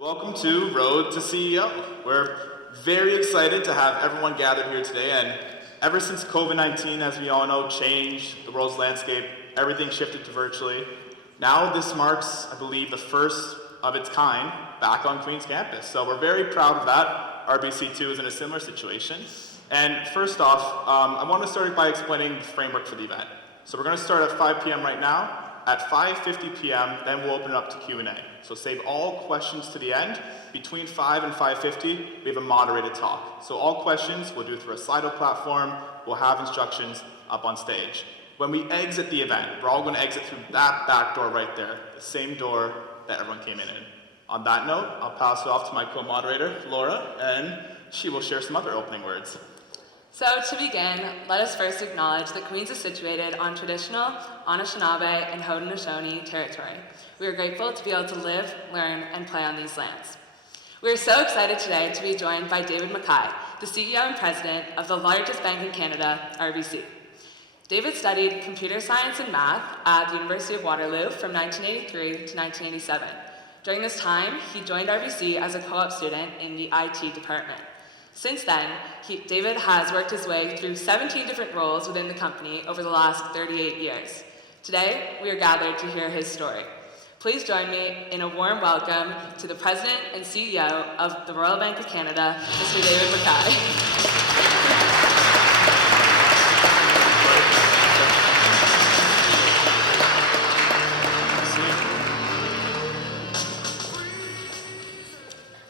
Welcome to Road to CEO. We're very excited to have everyone gathered here today, and ever since COVID-19, as we all know, changed the world's landscape, everything shifted to virtually. Now this marks, I believe, the first of its kind back on Queen's campus. So we're very proud of that. RBC2 is in a similar situation. And first off, I want to start by explaining the framework for the event. So we're going to start at 5 p.m. right now. At 5:50 p.m., then we'll open it up to Q&A. So save all questions to the end. Between 5 and 5:50, we have a moderated talk. So all questions we'll do through a Slido platform. We'll have instructions up on stage. When we exit the event, we're all going to exit through that back door right there, the same door that everyone came in. On that note, I'll pass it off to my co-moderator, Laura, and she will share some other opening words. So to begin, let us first acknowledge that Queens is situated on traditional Anishinaabe and Haudenosaunee territory. We are grateful to be able to live, learn, and play on these lands. We are so excited today to be joined by David McKay, the CEO and president of the largest bank in Canada, RBC. David studied computer science and math at the University of Waterloo from 1983 to 1987. During this time, he joined RBC as a co-op student in the IT department. Since then, David has worked his way through 17 different roles within the company over the last 38 years. Today, we are gathered to hear his story. Please join me in a warm welcome to the President and CEO of the Royal Bank of Canada, Mr. David McKay.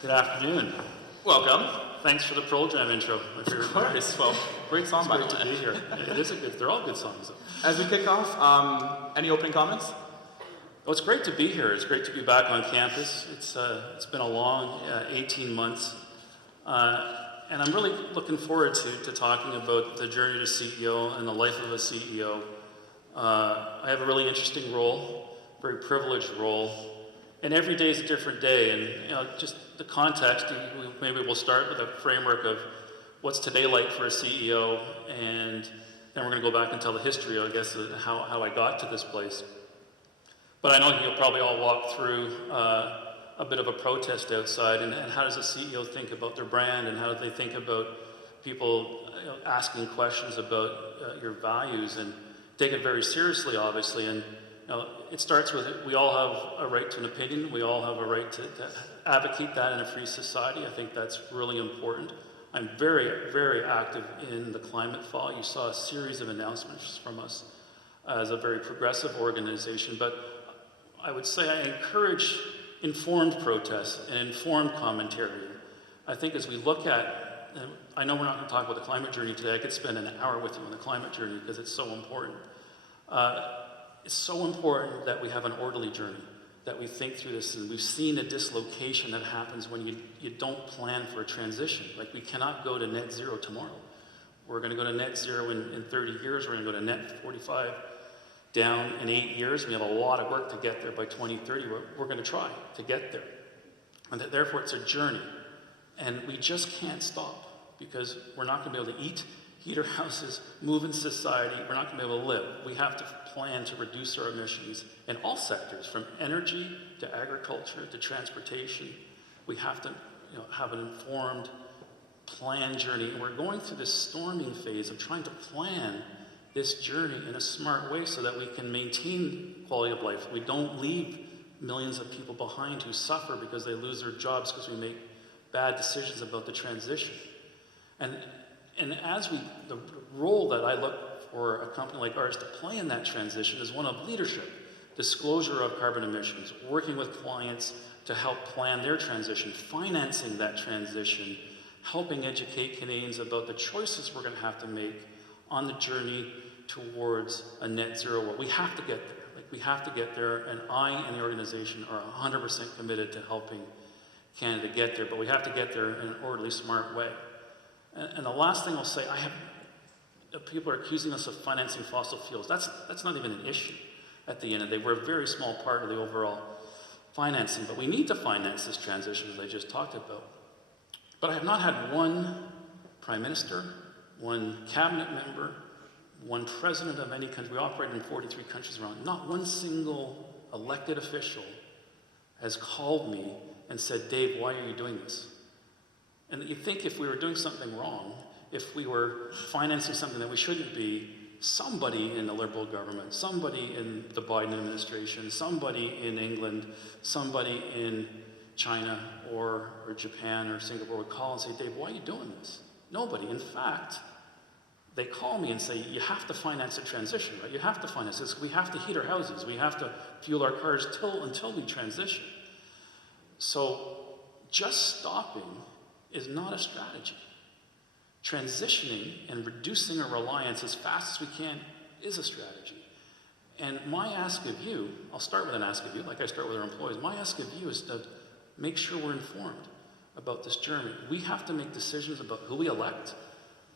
Good afternoon. Welcome. Thanks for the Pearl Jam intro. Of course. Well, great song, by the way. Great to be here. It is a good. They're all good songs. As we kick off, any opening comments? Oh, it's great to be here. It's great to be back on campus. It's been a long 18 months, and I'm really looking forward to talking about the journey to CEO and the life of a CEO. I have a really interesting role, very privileged role, and every day is a different day. And just the context, maybe we'll start with a framework of what's today like for a CEO, and then we're going to go back and tell the history, I guess, of how I got to this place. But I know you'll probably all walk through a bit of a protest outside, and how does a CEO think about their brand, and how do they think about people asking questions about your values, and take it very seriously, obviously. And it starts with we all have a right to an opinion. We all have a right to advocate that in a free society. I think that's really important. I'm very, very active in the climate fall. You saw a series of announcements from us as a very progressive organization, but I would say I encourage informed protests and informed commentary. I think as we look at, and I know we're not going to talk about the climate journey today. I could spend an hour with you on the climate journey because it's so important. It's so important that we have an orderly journey, that we think through this. And we've seen a dislocation that happens when you don't plan for a transition. Like, we cannot go to net zero tomorrow. We're going to go to net zero in 30 years. We're going to go to net 45 down in 8 years. We have a lot of work to get there by 2030. We're going to try to get there. And therefore, it's a journey. And we just can't stop, because we're not going to be able to eat, heat our houses, move in society. We're not going to be able to live. We have to plan to reduce our emissions in all sectors, from energy to agriculture to transportation. We have to have an informed, planned journey. And we're going through this storming phase of trying to plan this journey in a smart way so that we can maintain quality of life. We don't leave millions of people behind who suffer because they lose their jobs because we make bad decisions about the transition. And the role that I look for a company like ours to play in that transition is one of leadership, disclosure of carbon emissions, working with clients to help plan their transition, financing that transition, helping educate Canadians about the choices we're going to have to make on the journey towards a net zero world. We have to get there. We have to get there, and I and the organization are 100% committed to helping Canada get there, but we have to get there in an orderly, smart way. And the last thing I'll say, people are accusing us of financing fossil fuels. That's not even an issue at the end of the day. We're a very small part of the overall financing, but we need to finance this transition, as I just talked about. But I have not had one prime minister, one cabinet member, one president of any country. We operate in 43 countries around. Not one single elected official has called me and said, Dave, why are you doing this? And you think if we were doing something wrong, if we were financing something that we shouldn't be, somebody in the Liberal government, somebody in the Biden administration, somebody in England, somebody in China or Japan or Singapore would call and say, Dave, why are you doing this? Nobody. In fact, they call me and say, you have to finance a transition, right? You have to finance this. We have to heat our houses. We have to fuel our cars until we transition. So just stopping is not a strategy. Transitioning and reducing our reliance as fast as we can is a strategy. And my ask of you, I'll start with an ask of you, like I start with our employees. My ask of you is to make sure we're informed about this journey. We have to make decisions about who we elect,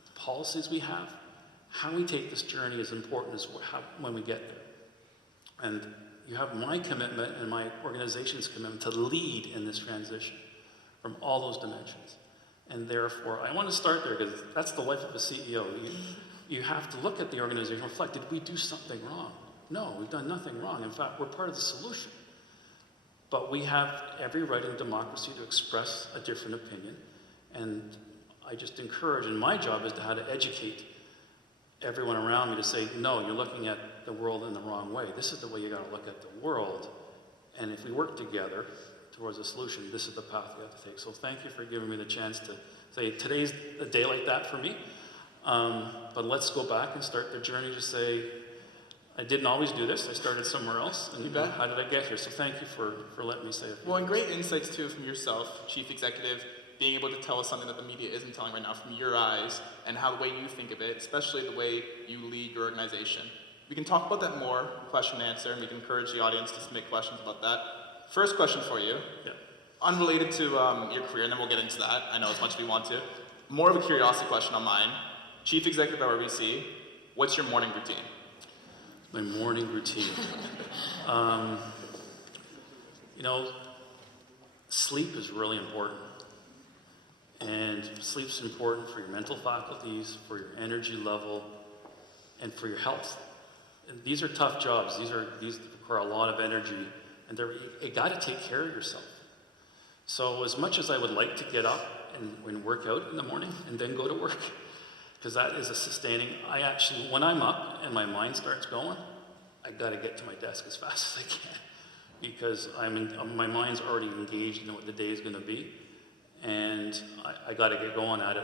the policies we have, how we take this journey is important as when we get there. And you have my commitment and my organization's commitment to lead in this transition from all those dimensions. And therefore, I want to start there because that's the life of a CEO. You have to look at the organization, reflect, did we do something wrong? No, we've done nothing wrong. In fact, we're part of the solution. But we have every right in democracy to express a different opinion. And I just encourage, and my job is to how to educate everyone around me to say, no, you're looking at the world in the wrong way. This is the way you got to look at the world. And if we work together towards a solution, this is the path we have to take. So thank you for giving me the chance to say, today's a day like that for me. But let's go back and start the journey to say, I didn't always do this. I started somewhere else. And how did I get here? So thank you for letting me say it. Well, and great insights too from yourself, Chief Executive, being able to tell us something that the media isn't telling right now from your eyes and how the way you think of it, especially the way you lead your organization. We can talk about that more, question and answer, and we can encourage the audience to submit questions about that. First question for you, unrelated to your career, and then we'll get into that. I know as much as we want to. More of a curiosity question on mine. Chief Executive of RBC, what's your morning routine? My morning routine. Sleep is really important. And sleep's important for your mental faculties, for your energy level, and for your health. And these are tough jobs. These require a lot of energy, and you got to take care of yourself. So as much as I would like to get up and work out in the morning and then go to work, because that is a sustaining, when I'm up and my mind starts going, I got to get to my desk as fast as I can, because my mind's already engaged in what the day is going to be. And I got to get going at it.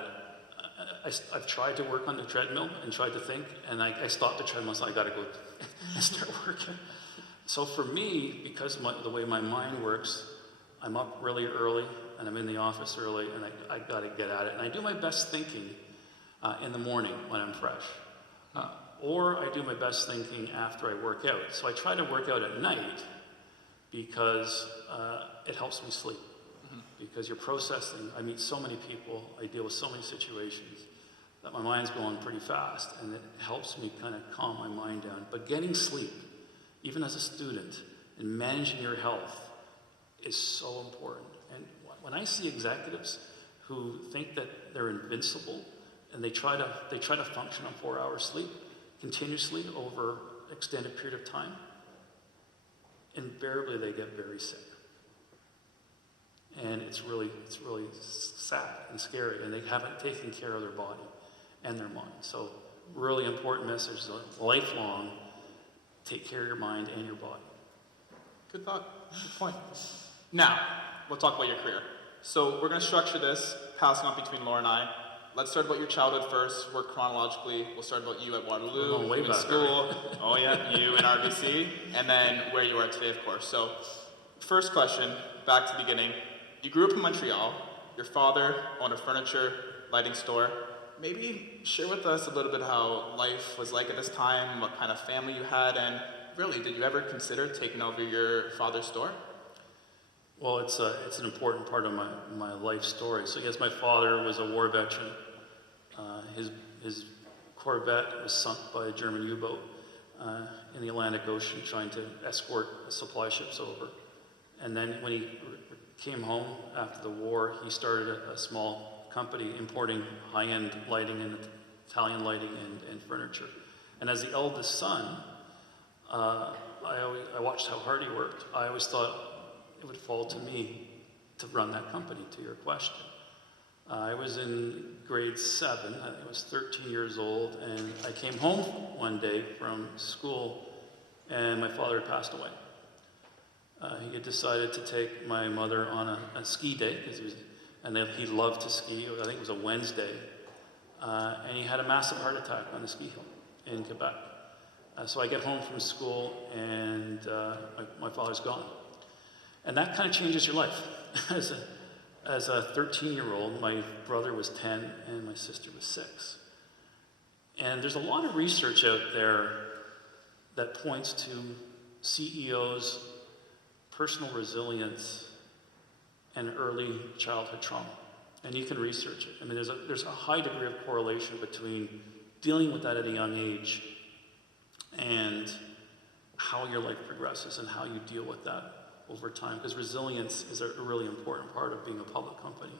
I've tried to work on the treadmill and tried to think, and I stopped the treadmill, so I got to go and start working. So for me, because of the way my mind works, I'm up really early, and I'm in the office early, and I got to get at it. And I do my best thinking in the morning when I'm fresh. Or I do my best thinking after I work out. So I try to work out at night because it helps me sleep. Because you're processing. I meet so many people, I deal with so many situations that my mind's going pretty fast, and it helps me kind of calm my mind down. But getting sleep, even as a student, and managing your health is so important. And when I see executives who think that they're invincible and they try to function on 4 hours sleep continuously over an extended period of time, invariably they get very sick. And it's really sad and scary, and they haven't taken care of their body and their mind. So really important message, lifelong, take care of your mind and your body. Good thought, good point. Now, we'll talk about your career. So we're going to structure this, passing on between Laura and I. Let's start about your childhood first, work chronologically. We'll start about you at Waterloo, way in back school. Oh yeah, you in RBC, and then where you are today, of course. So first question, back to the beginning. You grew up in Montreal. Your father owned a furniture lighting store. Maybe share with us a little bit how life was like at this time, what kind of family you had, and really, did you ever consider taking over your father's store? Well, it's an important part of my life story. So yes, my father was a war veteran. His Corvette was sunk by a German U-boat in the Atlantic Ocean trying to escort supply ships over. And then when he came home after the war, he started a small company importing high-end lighting and Italian lighting and furniture. And as the eldest son, I watched how hard he worked. I always thought it would fall to me to run that company, to your question. I was in grade 7, I was 13 years old, and I came home one day from school, and my father had passed away. He had decided to take my mother on a ski day, he loved to ski. I think it was a Wednesday, and he had a massive heart attack on the ski hill in Quebec. So I get home from school, and my father's gone. And that kind of changes your life. As a 13-year-old, my brother was 10 and my sister was 6. And there's a lot of research out there that points to CEOs' personal resilience and early childhood trauma. And you can research it. I mean, there's a high degree of correlation between dealing with that at a young age and how your life progresses and how you deal with that over time, because resilience is a really important part of being a public company.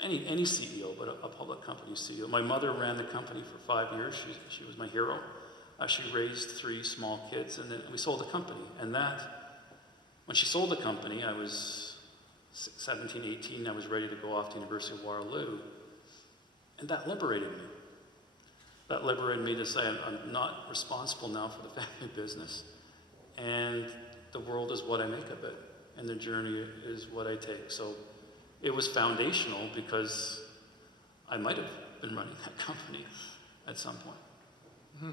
Any CEO, but a public company CEO. My mother ran the company for 5 years. She was my hero. She raised 3 small kids, and then we sold the company. And when she sold the company, I was 17, 18. I was ready to go off to the University of Waterloo, and that liberated me. That liberated me to say, I'm not responsible now for the family business, and the world is what I make of it, and the journey is what I take. So it was foundational because I might have been running that company at some point. Mm-hmm.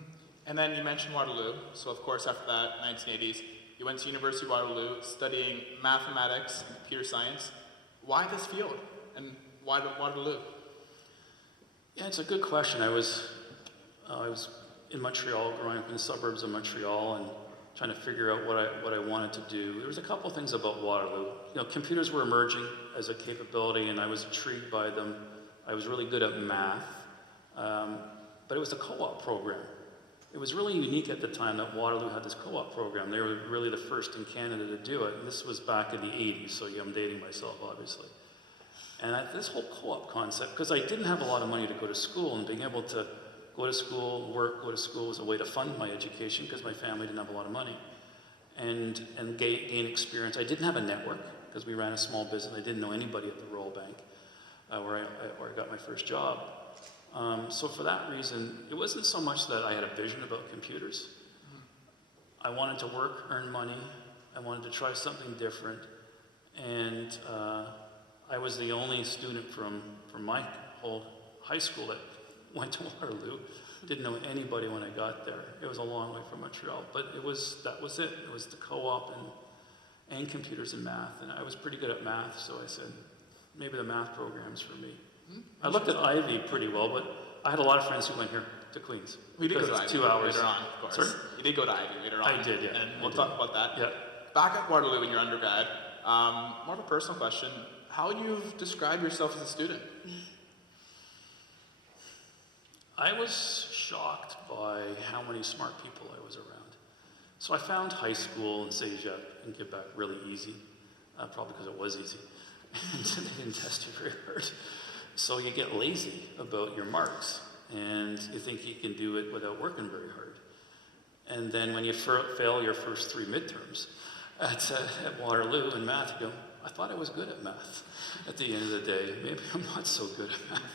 And then you mentioned Waterloo. So of course, after that, 1980s, you went to University of Waterloo studying mathematics and computer science. Why this field? And why Waterloo? Yeah, it's a good question. I was in Montreal, growing up in the suburbs of Montreal, and trying to figure out what I wanted to do. There was a couple things about Waterloo. Computers were emerging as a capability, and I was intrigued by them. I was really good at math, but it was the co-op program. It was really unique at the time that Waterloo had this co-op program. They were really the first in Canada to do it, and this was back in the 80s, so I'm dating myself, obviously. And this whole co-op concept, because I didn't have a lot of money to go to school, and being able to go to school, work, go to school was a way to fund my education because my family didn't have a lot of money, and gain experience. I didn't have a network because we ran a small business. I didn't know anybody at the Royal Bank where I got my first job. So for that reason, it wasn't so much that I had a vision about computers. I wanted to work, earn money. I wanted to try something different, and I was the only student from my whole high school that went to Waterloo. Didn't know anybody when I got there. It was a long way from Montreal, but that was it. It was the co-op and computers and math, and I was pretty good at math, so I said, maybe the math program's for me. I looked at Ivy pretty well, but I had a lot of friends who went here to Queens. We did go to Ivy 2 hours later on, of course. Sorry? You did go to Ivy later on. I did, yeah. And we'll talk about that. Yeah. Back at Waterloo in your undergrad, more of a personal question. How you've described yourself as a student? I was shocked by how many smart people I was around. So I found high school in Cégep in Quebec really easy, probably because it was easy. And they didn't test you very hard. So you get lazy about your marks, and you think you can do it without working very hard. And then when you fail your first 3 midterms at Waterloo in math, you go, I thought I was good at math at the end of the day. Maybe I'm not so good at math.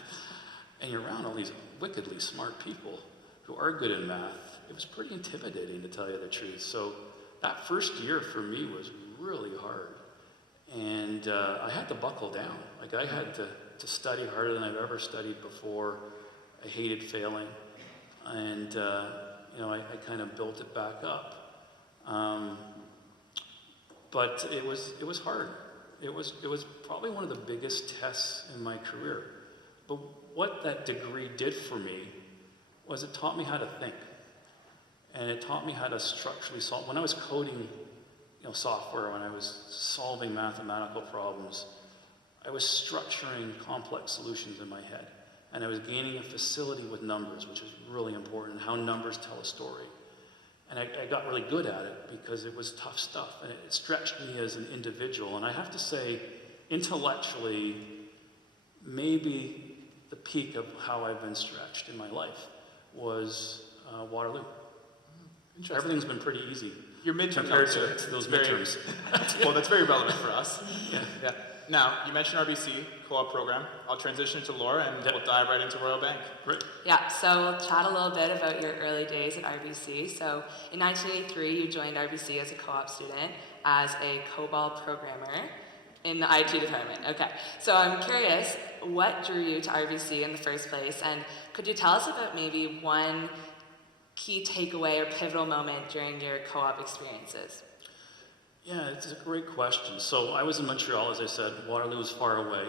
And you're around all these wickedly smart people who are good in math. It was pretty intimidating, to tell you the truth. So that first year for me was really hard. And I had to buckle down. Like, I had to study harder than I've ever studied before. I hated failing. And, I kind of built it back up. But it was hard. It was probably one of the biggest tests in my career. But what that degree did for me was it taught me how to think. And it taught me how to structurally solve. When I was coding software, when I was solving mathematical problems, I was structuring complex solutions in my head. And I was gaining a facility with numbers, which is really important, how numbers tell a story. And I got really good at it because it was tough stuff, and it stretched me as an individual. And I have to say, intellectually, maybe the peak of how I've been stretched in my life was Waterloo. Everything's been pretty easy. Your midterm compared to those midterms. Well, that's very relevant for us. Yeah. Yeah. Now, you mentioned RBC co-op program. I'll transition to Laura and we'll dive right into Royal Bank. Great. Yeah, so we'll chat a little bit about your early days at RBC. So in 1983, you joined RBC as a co-op student as a COBOL programmer in the IT department. Okay, so I'm curious, what drew you to RBC in the first place? And could you tell us about maybe one key takeaway or pivotal moment during your co-op experiences? Yeah, it's a great question. So I was in Montreal, as I said. Waterloo was far away,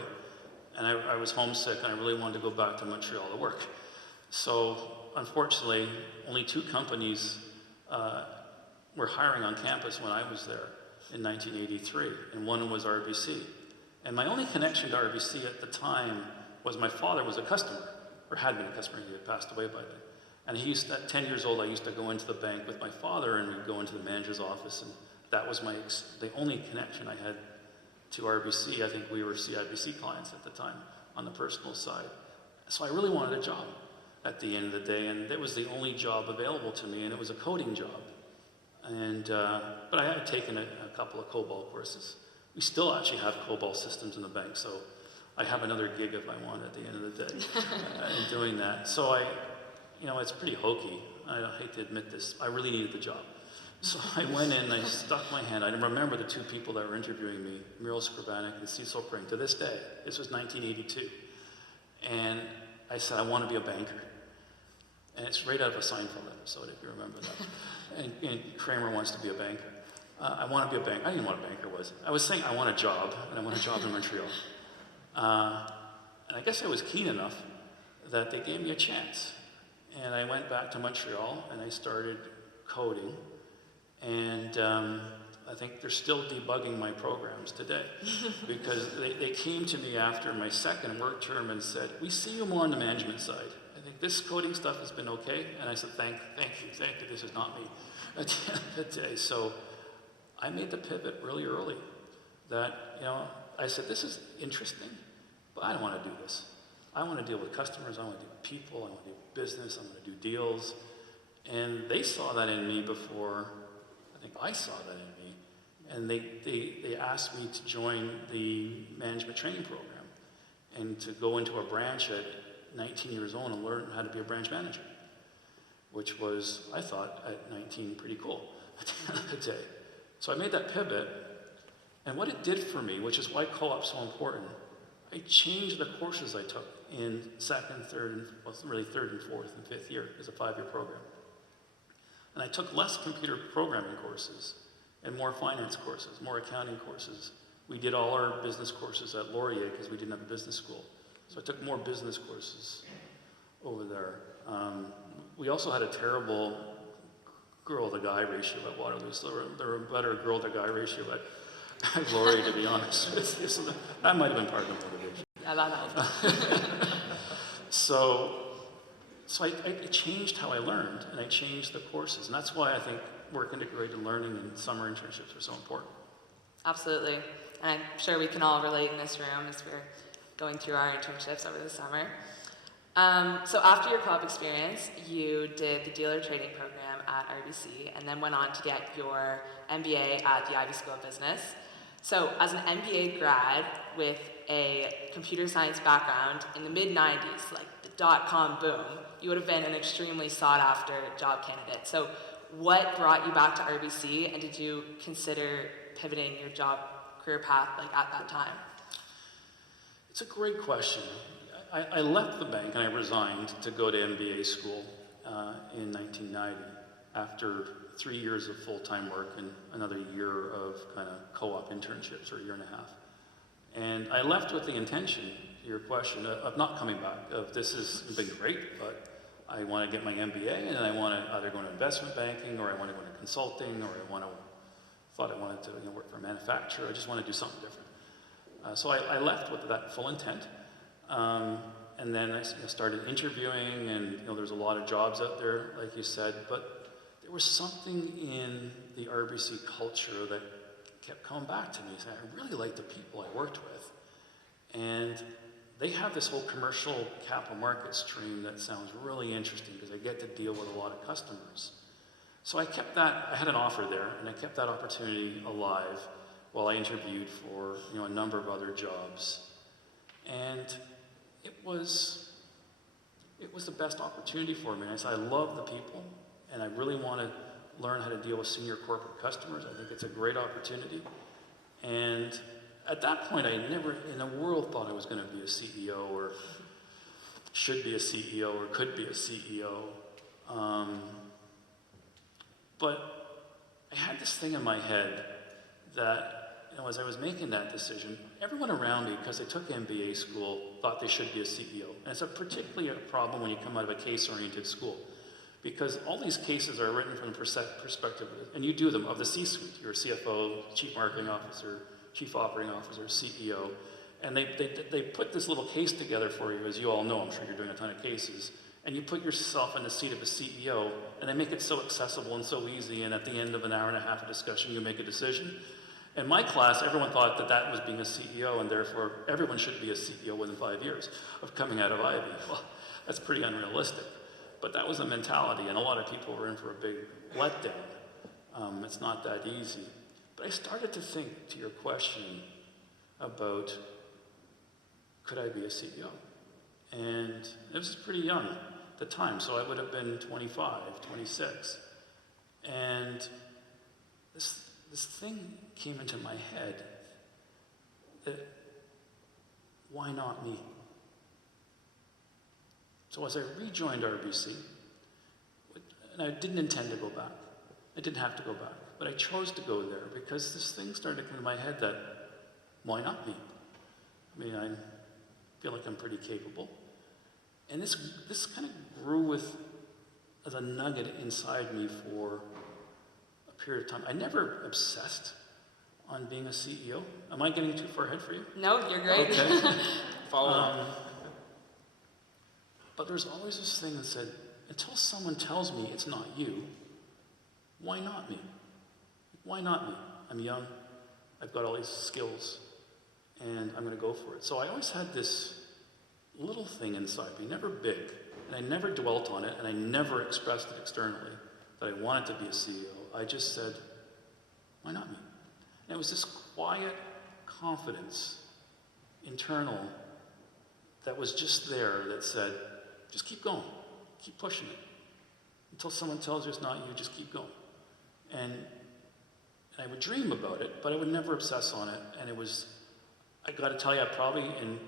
and I was homesick, and I really wanted to go back to Montreal to work. So unfortunately, only 2 companies were hiring on campus when I was there in 1983, and one was RBC. And my only connection to RBC at the time was my father was a customer, or had been a customer. He had passed away by then. And he used, at 10 years old, I used to go into the bank with my father, and we'd go into the manager's office, and that was the only connection I had to RBC. I think we were CIBC clients at the time on the personal side. So I really wanted a job at the end of the day, and it was the only job available to me, and it was a coding job. And but I had taken a couple of COBOL courses. We still actually have COBOL systems in the bank, so I have another gig if I want at the end of the day in doing that. So it's pretty hokey. I hate to admit this. I really needed the job. So I went in, I stuck my hand. I remember the 2 people that were interviewing me, Muriel Scribanic and Cecil Pring, to this day. This was 1982. And I said, I want to be a banker. And it's right out of a Seinfeld episode, if you remember that. And Kramer wants to be a banker. I want to be a banker. I didn't know what a banker was. I was saying I want a job, and I want a job in Montreal. And I guess I was keen enough that they gave me a chance. And I went back to Montreal, and I started coding. And I think they're still debugging my programs today because they came to me after my second work term and said, we see you more on the management side. I think this coding stuff has been okay. And I said, thank you, this is not me at the end of the day. So I made the pivot really early that, I said, this is interesting, but I don't want to do this. I want to deal with customers, I want to deal with people, I want to deal with business, I want to do deals. And they saw that in me before I saw that in me, and they asked me to join the management training program and to go into a branch at 19 years old and learn how to be a branch manager, which was, I thought, at 19 pretty cool at the end of the day. So I made that pivot, and what it did for me, which is why co-op's so important, I changed the courses I took in second, third, and third and fourth and fifth year. It was a 5-year program. And I took less computer programming courses and more finance courses, more accounting courses. We did all our business courses at Laurier because we didn't have a business school. So I took more business courses over there. We also had a terrible girl-to-guy ratio at Waterloo, so there were a better girl-to-guy ratio at Laurier, to be honest with you. So that might have been part of the motivation. Yeah, that helped. So I changed how I learned, and I changed the courses. And that's why I think work integrated learning and summer internships are so important. Absolutely. And I'm sure we can all relate in this room as we're going through our internships over the summer. So after your co-op experience, you did the dealer trading program at RBC and then went on to get your MBA at the Ivy School of Business. So as an MBA grad with a computer science background in the mid-90s, like the dot-com boom, you would have been an extremely sought-after job candidate. So what brought you back to RBC, and did you consider pivoting your job career path at that time? It's a great question. I left the bank and I resigned to go to MBA school in 1990 after 3 years of full-time work and another year of kind of co-op internships, or a year and a half. And I left with the intention, to your question, of not coming back. This has been great, but I want to get my MBA, and I want to either go into investment banking, or I want to go into consulting, or thought I wanted to work for a manufacturer. I just want to do something different. So I left with that full intent. And then I started interviewing, and there's a lot of jobs out there, like you said, but there was something in the RBC culture that kept coming back to me, saying, I really like the people I worked with. And they have this whole commercial capital market stream that sounds really interesting because I get to deal with a lot of customers. So I kept that, I had an offer there, and I kept that opportunity alive while I interviewed for a number of other jobs. And it was the best opportunity for me. And I said, I love the people, and I really want to learn how to deal with senior corporate customers. I think it's a great opportunity. And at that point, I never in the world thought I was going to be a CEO or should be a CEO or could be a CEO. But I had this thing in my head that, as I was making that decision, everyone around me, because they took MBA school, thought they should be a CEO. And it's particularly a problem when you come out of a case-oriented school, because all these cases are written from the perspective, and you do them, of the C-suite. You're a CFO, Chief Marketing Officer, Chief Operating Officer, CEO, and they put this little case together for you, as you all know. I'm sure you're doing a ton of cases. And you put yourself in the seat of a CEO, and they make it so accessible and so easy, and at the end of an hour and a half of discussion, you make a decision. In my class, everyone thought that was being a CEO, and therefore everyone should be a CEO within 5 years of coming out of Ivy. Well, that's pretty unrealistic. But that was the mentality, and a lot of people were in for a big letdown. It's not that easy. But I started to think, to your question, about could I be a CEO? And I was pretty young at the time, so I would have been 25, 26. And this thing came into my head that, why not me? So as I rejoined RBC, and I didn't intend to go back. I didn't have to go back, but I chose to go there because this thing started to come into my head that, why not me? I mean, I feel like I'm pretty capable. And this kind of grew as a nugget inside me for a period of time. I never obsessed on being a CEO. Am I getting too far ahead for you? No, you're great. Okay. Follow on. But there's always this thing that said, until someone tells me it's not you, why not me? Why not me? I'm young, I've got all these skills, and I'm going to go for it. So I always had this little thing inside me, never big, and I never dwelt on it, and I never expressed it externally that I wanted to be a CEO. I just said, why not me? And it was this quiet confidence, internal, that was just there that said, just keep going, keep pushing it. Until someone tells you it's not you, just keep going. And I would dream about it, but I would never obsess on it. And it was, I got to tell you, probably in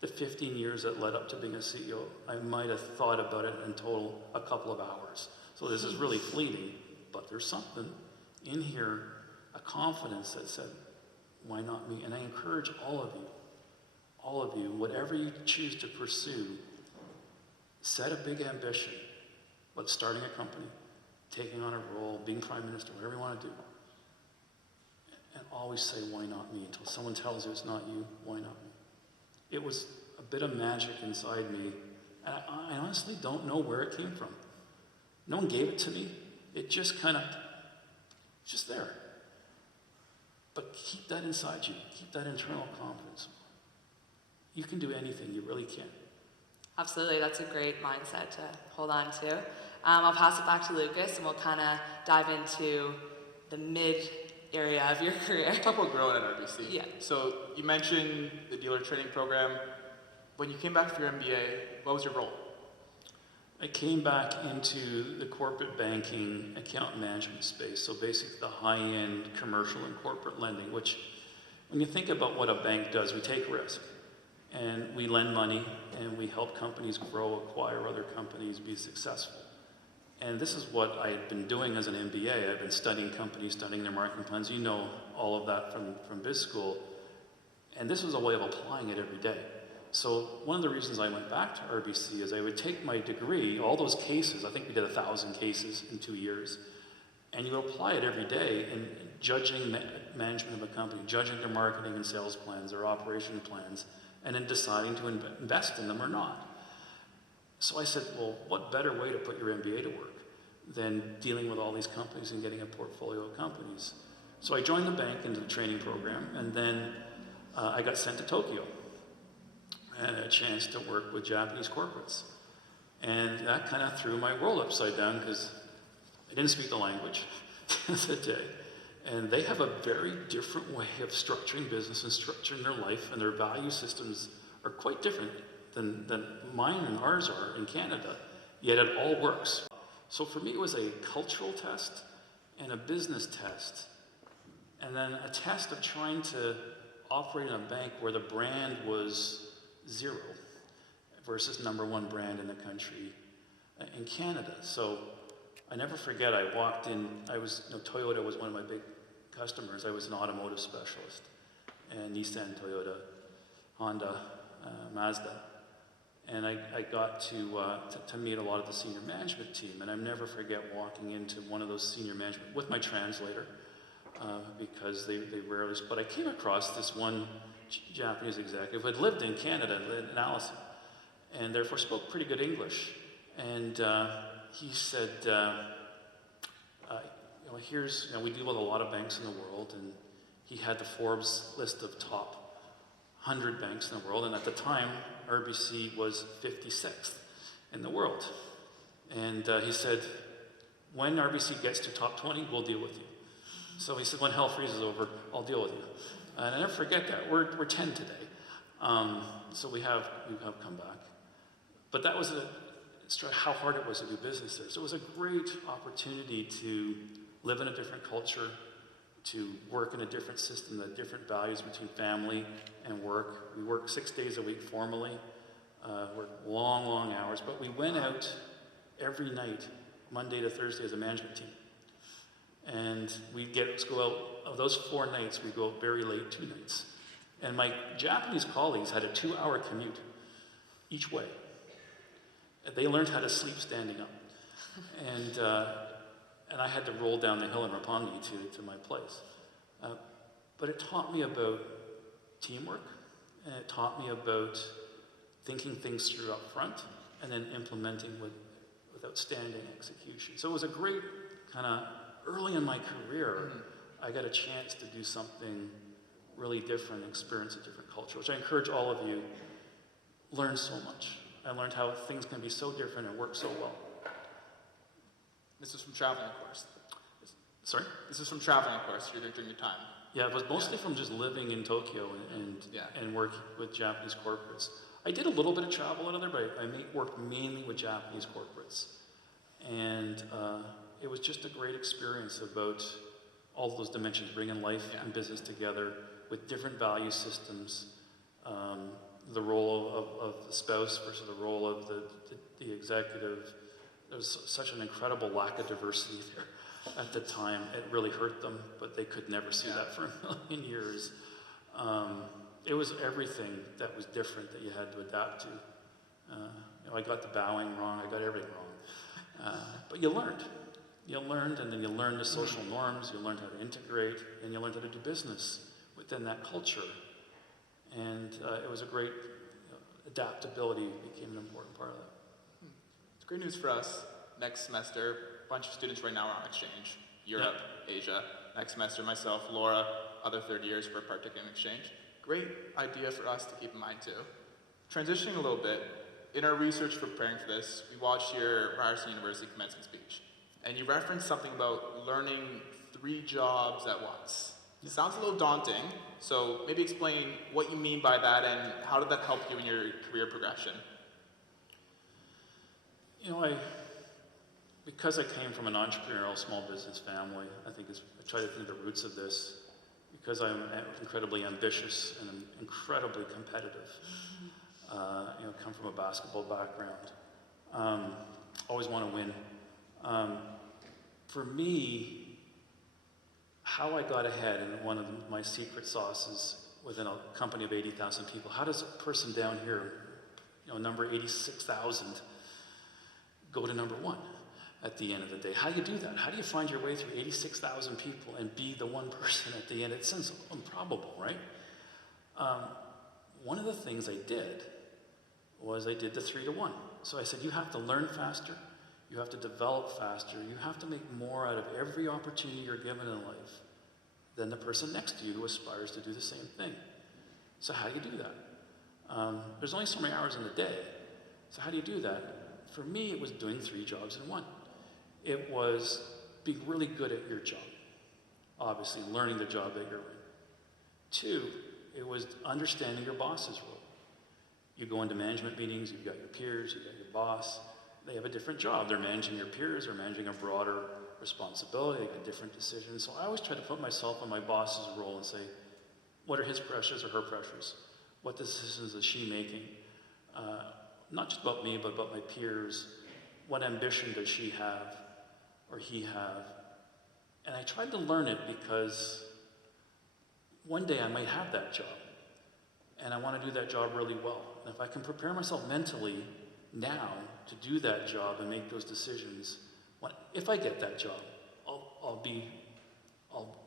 the 15 years that led up to being a CEO, I might have thought about it in total a couple of hours. So this is really fleeting, but there's something in here, a confidence that said, why not me? And I encourage all of you, whatever you choose to pursue, set a big ambition, like starting a company, taking on a role, being prime minister, whatever you want to do. And always say, why not me? Until someone tells you it's not you, why not me? It was a bit of magic inside me, and I honestly don't know where it came from. No one gave it to me. It just just there. But keep that inside you. Keep that internal confidence. You can do anything. You really can. Absolutely, that's a great mindset to hold on to. I'll pass it back to Lucas, and we'll kind of dive into the mid area of your career. Talk about growing at RBC. Yeah. So you mentioned the dealer training program. When you came back for your MBA, what was your role? I came back into the corporate banking account management space, so basically the high-end commercial and corporate lending, which when you think about what a bank does, we take risk. And we lend money, and we help companies grow, acquire other companies, be successful. And this is what I had been doing as an MBA. I've been studying companies, studying their marketing plans. You know all of that from biz school. And this was a way of applying it every day. So one of the reasons I went back to RBC is I would take my degree, all those cases, I think we did 1,000 cases in 2 years, and you apply it every day in judging management of a company, judging their marketing and sales plans, their operation plans, and then deciding to invest in them or not. So I said, well, what better way to put your MBA to work than dealing with all these companies and getting a portfolio of companies? So I joined the bank into the training program, and then I got sent to Tokyo. I had a chance to work with Japanese corporates. And that kind of threw my world upside down because I didn't speak the language that day. And they have a very different way of structuring business and structuring their life, and their value systems are quite different than mine and ours are in Canada, yet it all works. So for me, it was a cultural test and a business test, and then a test of trying to operate in a bank where the brand was zero versus #1 brand in the country in Canada. So I never forget, I walked in, Toyota was one of my big customers. I was an automotive specialist, and Nissan, Toyota, Honda, Mazda. And I got to meet a lot of the senior management team, and I never forget walking into one of those senior management with my translator, because they rarely, but I came across this one Japanese executive who had lived in Canada, in Allison, and therefore spoke pretty good English. And he said, we deal with a lot of banks in the world, and he had the Forbes list of top 100 banks in the world, and at the time, RBC was 56th in the world. And he said, when RBC gets to top 20, we'll deal with you. So he said, when hell freezes over, I'll deal with you. And I never forget that. We're 10 today. So we have come back. But that was how hard it was to do business there. So it was a great opportunity to live in a different culture, to work in a different system, the different values between family and work. We work 6 days a week formally, work long, long hours, but we went out every night, Monday to Thursday, as a management team. And we'd go out, of those 4 nights, we'd go out very late 2 nights. And my Japanese colleagues had a 2-hour commute each way. They learned how to sleep standing up. And I had to roll down the hill in Roppongi to my place. But it taught me about teamwork, and it taught me about thinking things through up front, and then implementing with outstanding execution. So it was a great kind of, early in my career, I got a chance to do something really different, experience a different culture, which I encourage all of you, learn so much. I learned how things can be so different and work so well. This is from traveling, of course. Sorry? This is from traveling, of course, during your time. Yeah, it was mostly from just living in Tokyo and working with Japanese corporates. I did a little bit of travel out of there, but I worked mainly with Japanese corporates. And it was just a great experience about all of those dimensions, bringing life and business together with different value systems, the role of the spouse versus the role of the executive. There was such an incredible lack of diversity there at the time. It really hurt them, but they could never see that for a million years. It was everything that was different that you had to adapt to. I got the bowing wrong, I got everything wrong. But you learned. You learned, and then you learned the social norms, you learned how to integrate, and you learned how to do business within that culture. And it was a great, adaptability became an important part of that. It's great news for us. Next semester, a bunch of students right now are on exchange. Europe, Asia. Next semester, myself, Laura, other third years, we're partaking in exchange. Great idea for us to keep in mind too. Transitioning a little bit, in our research for preparing for this, we watched your Ryerson University commencement speech. And you referenced something about learning 3 jobs at once. It sounds a little daunting, so maybe explain what you mean by that and how did that help you in your career progression? Because I came from an entrepreneurial small business family, I try to think of the roots of this, because I'm incredibly ambitious and I'm incredibly competitive. Come from a basketball background. Always want to win. For me, how I got ahead, and one of my secret sauces within a company of 80,000 people, how does a person down here, number 86,000, go to number 1 at the end of the day? How do you do that? How do you find your way through 86,000 people and be the one person at the end? It sounds improbable, right? One of the things I did was I did the 3 to 1. So I said, you have to learn faster, you have to develop faster, you have to make more out of every opportunity you're given in life than the person next to you who aspires to do the same thing. So how do you do that? There's only so many hours in the day. So how do you do that? For me, it was doing 3 jobs in 1. It was being really good at your job. obviously learning the job that you're in. 2, it was understanding your boss's role. You go into management meetings, you've got your peers, you've got your boss. They have a different job. They're managing your peers, they're managing a broader responsibility, they got different decisions. So I always try to put myself in my boss's role and say, what are his pressures or her pressures? What decisions is she making? Not just about me, but about my peers. What ambition does she have or he have? And I tried to learn it because one day I might have that job, and I want to do that job really well. And if I can prepare myself mentally now to do that job and make those decisions, if I get that job, I'll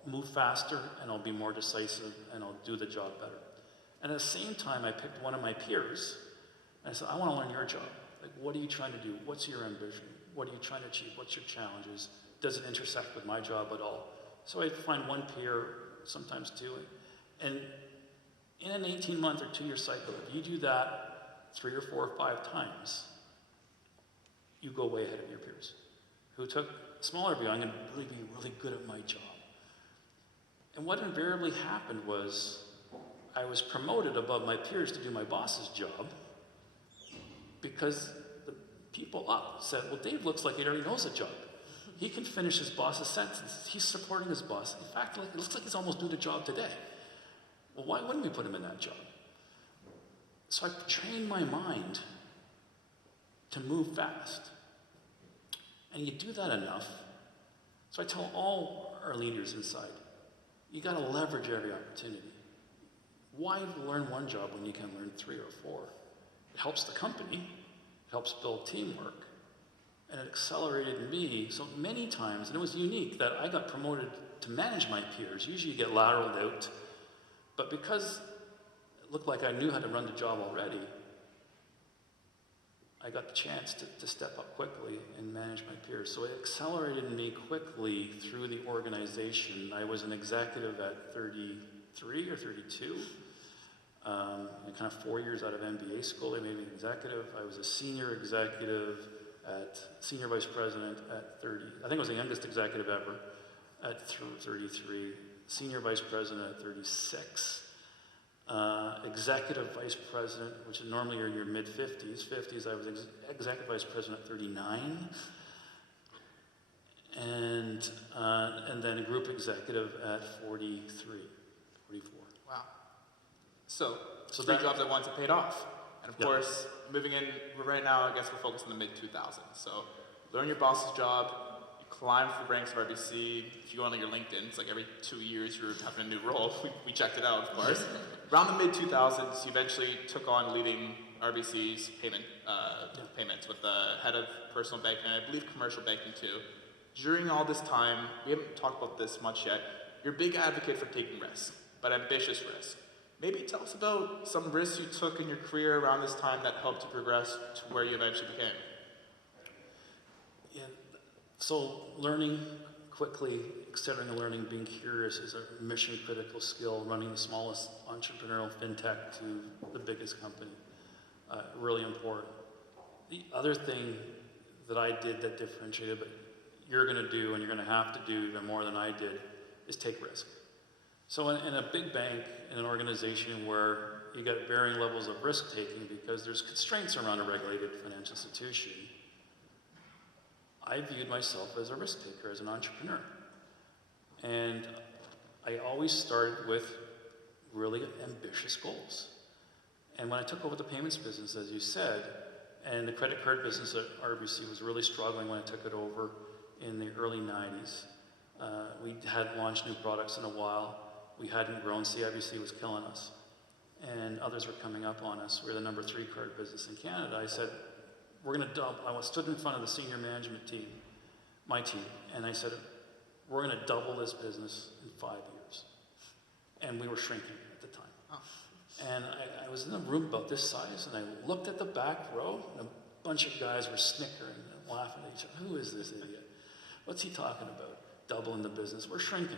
move faster and I'll be more decisive and I'll do the job better. And at the same time, I picked one of my peers and I said, I want to learn your job. Like, what are you trying to do? What's your ambition? What are you trying to achieve? What's your challenges? Does it intersect with my job at all? So I find one peer, sometimes two. And in an 18-month or 2-year cycle, if you do that 3 or 4 or 5 times, you go way ahead of your peers who took smaller view. I'm going to really be really good at my job. And what invariably happened was I was promoted above my peers to do my boss's job because the people up said, well, Dave looks like he already knows the job. He can finish his boss's sentence. He's supporting his boss. In fact, it looks like he's almost doing the job today. Well, why wouldn't we put him in that job? So I trained my mind to move fast. And you do that enough. So I tell all our leaders inside, you got to leverage every opportunity. Why learn one job when you can learn 3 or 4? It helps the company, it helps build teamwork, and it accelerated me so many times, and it was unique that I got promoted to manage my peers. Usually you get lateraled out, but because it looked like I knew how to run the job already, I got the chance to step up quickly and manage my peers. So it accelerated me quickly through the organization. I was an executive at 33 or 32. And kind of 4 years out of MBA school, they made me an executive. I was a senior executive senior vice president at 30. I think I was the youngest executive ever at 33. Senior vice president at 36. Executive vice president, which is normally you're in your mid-50s. 50s, I was executive vice president at 39. And then a group executive at 43, 44. Wow. So 3 jobs at once have paid off. And of course, moving in, right now, I guess we're focused on the mid-2000s. So learn your boss's job, you climb through the ranks of RBC. If you go on your LinkedIn, it's like every 2 years you're having a new role. We checked it out, of course. Around the mid-2000s, you eventually took on leading RBC's payments with the head of personal banking, and I believe commercial banking too. During all this time, we haven't talked about this much yet, you're a big advocate for taking risks, but ambitious risks. Maybe tell us about some risks you took in your career around this time that helped you progress to where you eventually became. Yeah, so learning quickly, accelerating learning, being curious is a mission critical skill, running the smallest entrepreneurial fintech to the biggest company. Really important. The other thing that I did that differentiated, but you're going to do and you're going to have to do even more than I did, is take risk. So in a big bank, in an organization where you got varying levels of risk taking because there's constraints around a regulated financial institution, I viewed myself as a risk taker, as an entrepreneur. And I always started with really ambitious goals. And when I took over the payments business, as you said, and the credit card business at RBC was really struggling when I took it over in the early 90s. We hadn't launched new products in a while. We hadn't grown. CIBC was killing us. And others were coming up on us. We were the number 3 card business in Canada. I said, we're going to double. I stood in front of the senior management team, my team, and I said, we're going to double this business in 5 years. And we were shrinking at the time. Oh. And I was in a room about this size, and I looked at the back row, and a bunch of guys were snickering and laughing at each other. Who is this idiot? What's he talking about? Doubling the business. We're shrinking.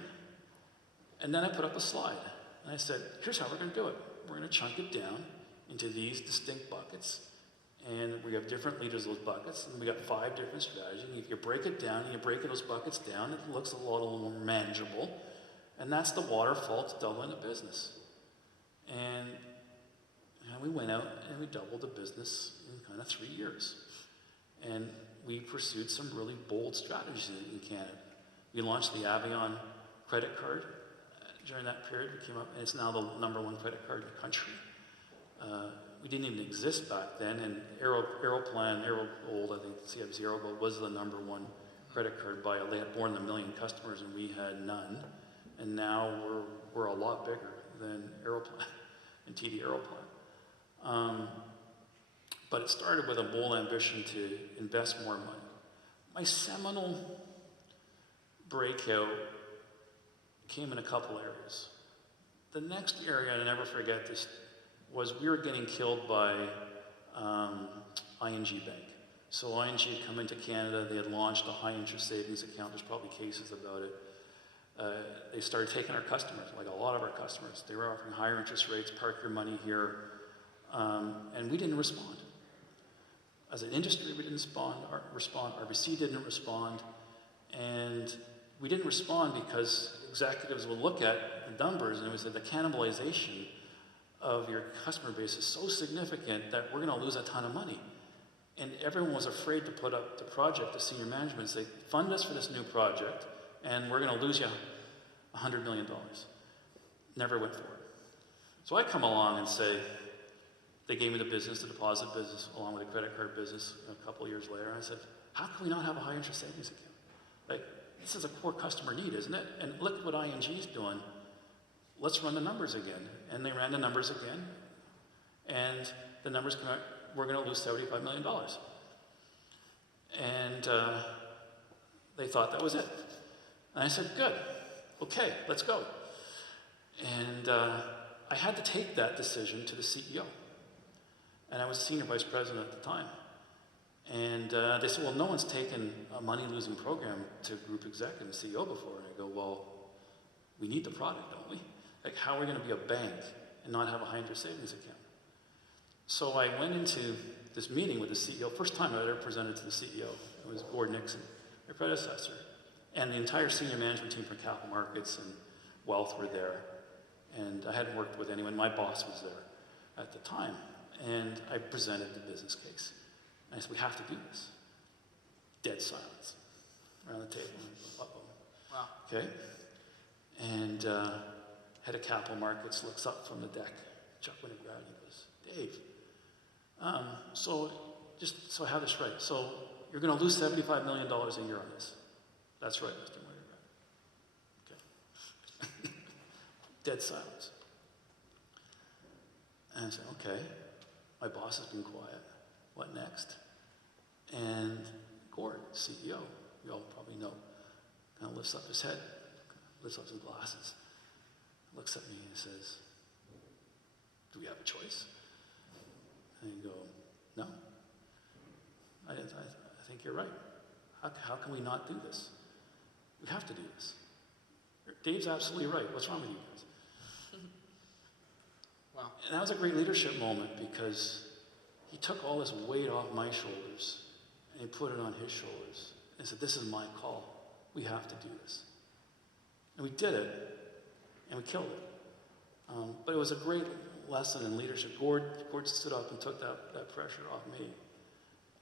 And then I put up a slide, and I said, here's how we're going to do it. We're going to chunk it down into these distinct buckets, and we have different leaders of those buckets, and we got 5 different strategies. And if you break it down, and you break those buckets down, it looks a little more manageable. And that's the waterfall to doubling a business. And we went out and we doubled the business in kind of 3 years. And we pursued some really bold strategies in Canada. We launched the Avion credit card during that period. We came up, and it's now the #1 credit card in the country. We didn't even exist back then, and Aeroplan, Aerogold, I think CF Zero Gold was the #1 credit card by, they had more than 1 million customers and we had none. And now we're a lot bigger than Aeroplan and TD Aeroplan. But it started with a bold ambition to invest more money. My seminal breakout came in a couple areas. The next area, and I never forget this, was we were getting killed by ING Bank. So ING had come into Canada, they had launched a high interest savings account, there's probably cases about it. They started taking our customers, like a lot of our customers. They were offering higher interest rates, park your money here, and we didn't respond. As an industry, we didn't respond. RBC didn't respond, and we didn't respond because executives would look at the numbers and we said the cannibalization of your customer base is so significant that we're going to lose a ton of money. And everyone was afraid to put up the project to senior management and say, fund us for this new project, and we're going to lose you $100 million. Never went forward. So I come along and say, they gave me the business, the deposit business, along with the credit card business a couple of years later. And I said, how can we not have a high interest savings account? Like, this is a core customer need, isn't it? And look what ING's doing. Let's run the numbers again. And they ran the numbers again. And the numbers came out, we're going to lose $75 million. And they thought that was it. And I said, good, okay, let's go. And I had to take that decision to the CEO. And I was senior vice president at the time. And they said, well, no one's taken a money-losing program to group executive and CEO before. And I go, well, we need the product, don't we? Like, how are we going to be a bank and not have a high-interest savings account? So I went into this meeting with the CEO. First time I ever presented to the CEO. It was Gord Nixon, my predecessor. And the entire senior management team from capital markets and wealth were there. And I hadn't worked with anyone. My boss was there at the time. And I presented the business case. And I said, we have to do this. Dead silence around the table. Uh-oh. Wow. Okay? And head of capital markets looks up from the deck. Chuck Winograd, he goes, Dave, just so I have this right. So you're going to lose $75 million a year on this. That's right, Mr. Winograd. Okay. Dead silence. And I said, okay. My boss has been quiet. What next? And Gord, CEO, you all probably know, kind of lifts up his head, lifts up his glasses, looks at me and says, do we have a choice? And you go, no. I think you're right. How can we not do this? We have to do this. Dave's absolutely right. What's wrong with you guys? Wow. And that was a great leadership moment because he took all this weight off my shoulders and he put it on his shoulders and said, this is my call. We have to do this. And we did it, and we killed it. But it was a great lesson in leadership. Gord stood up and took that pressure off me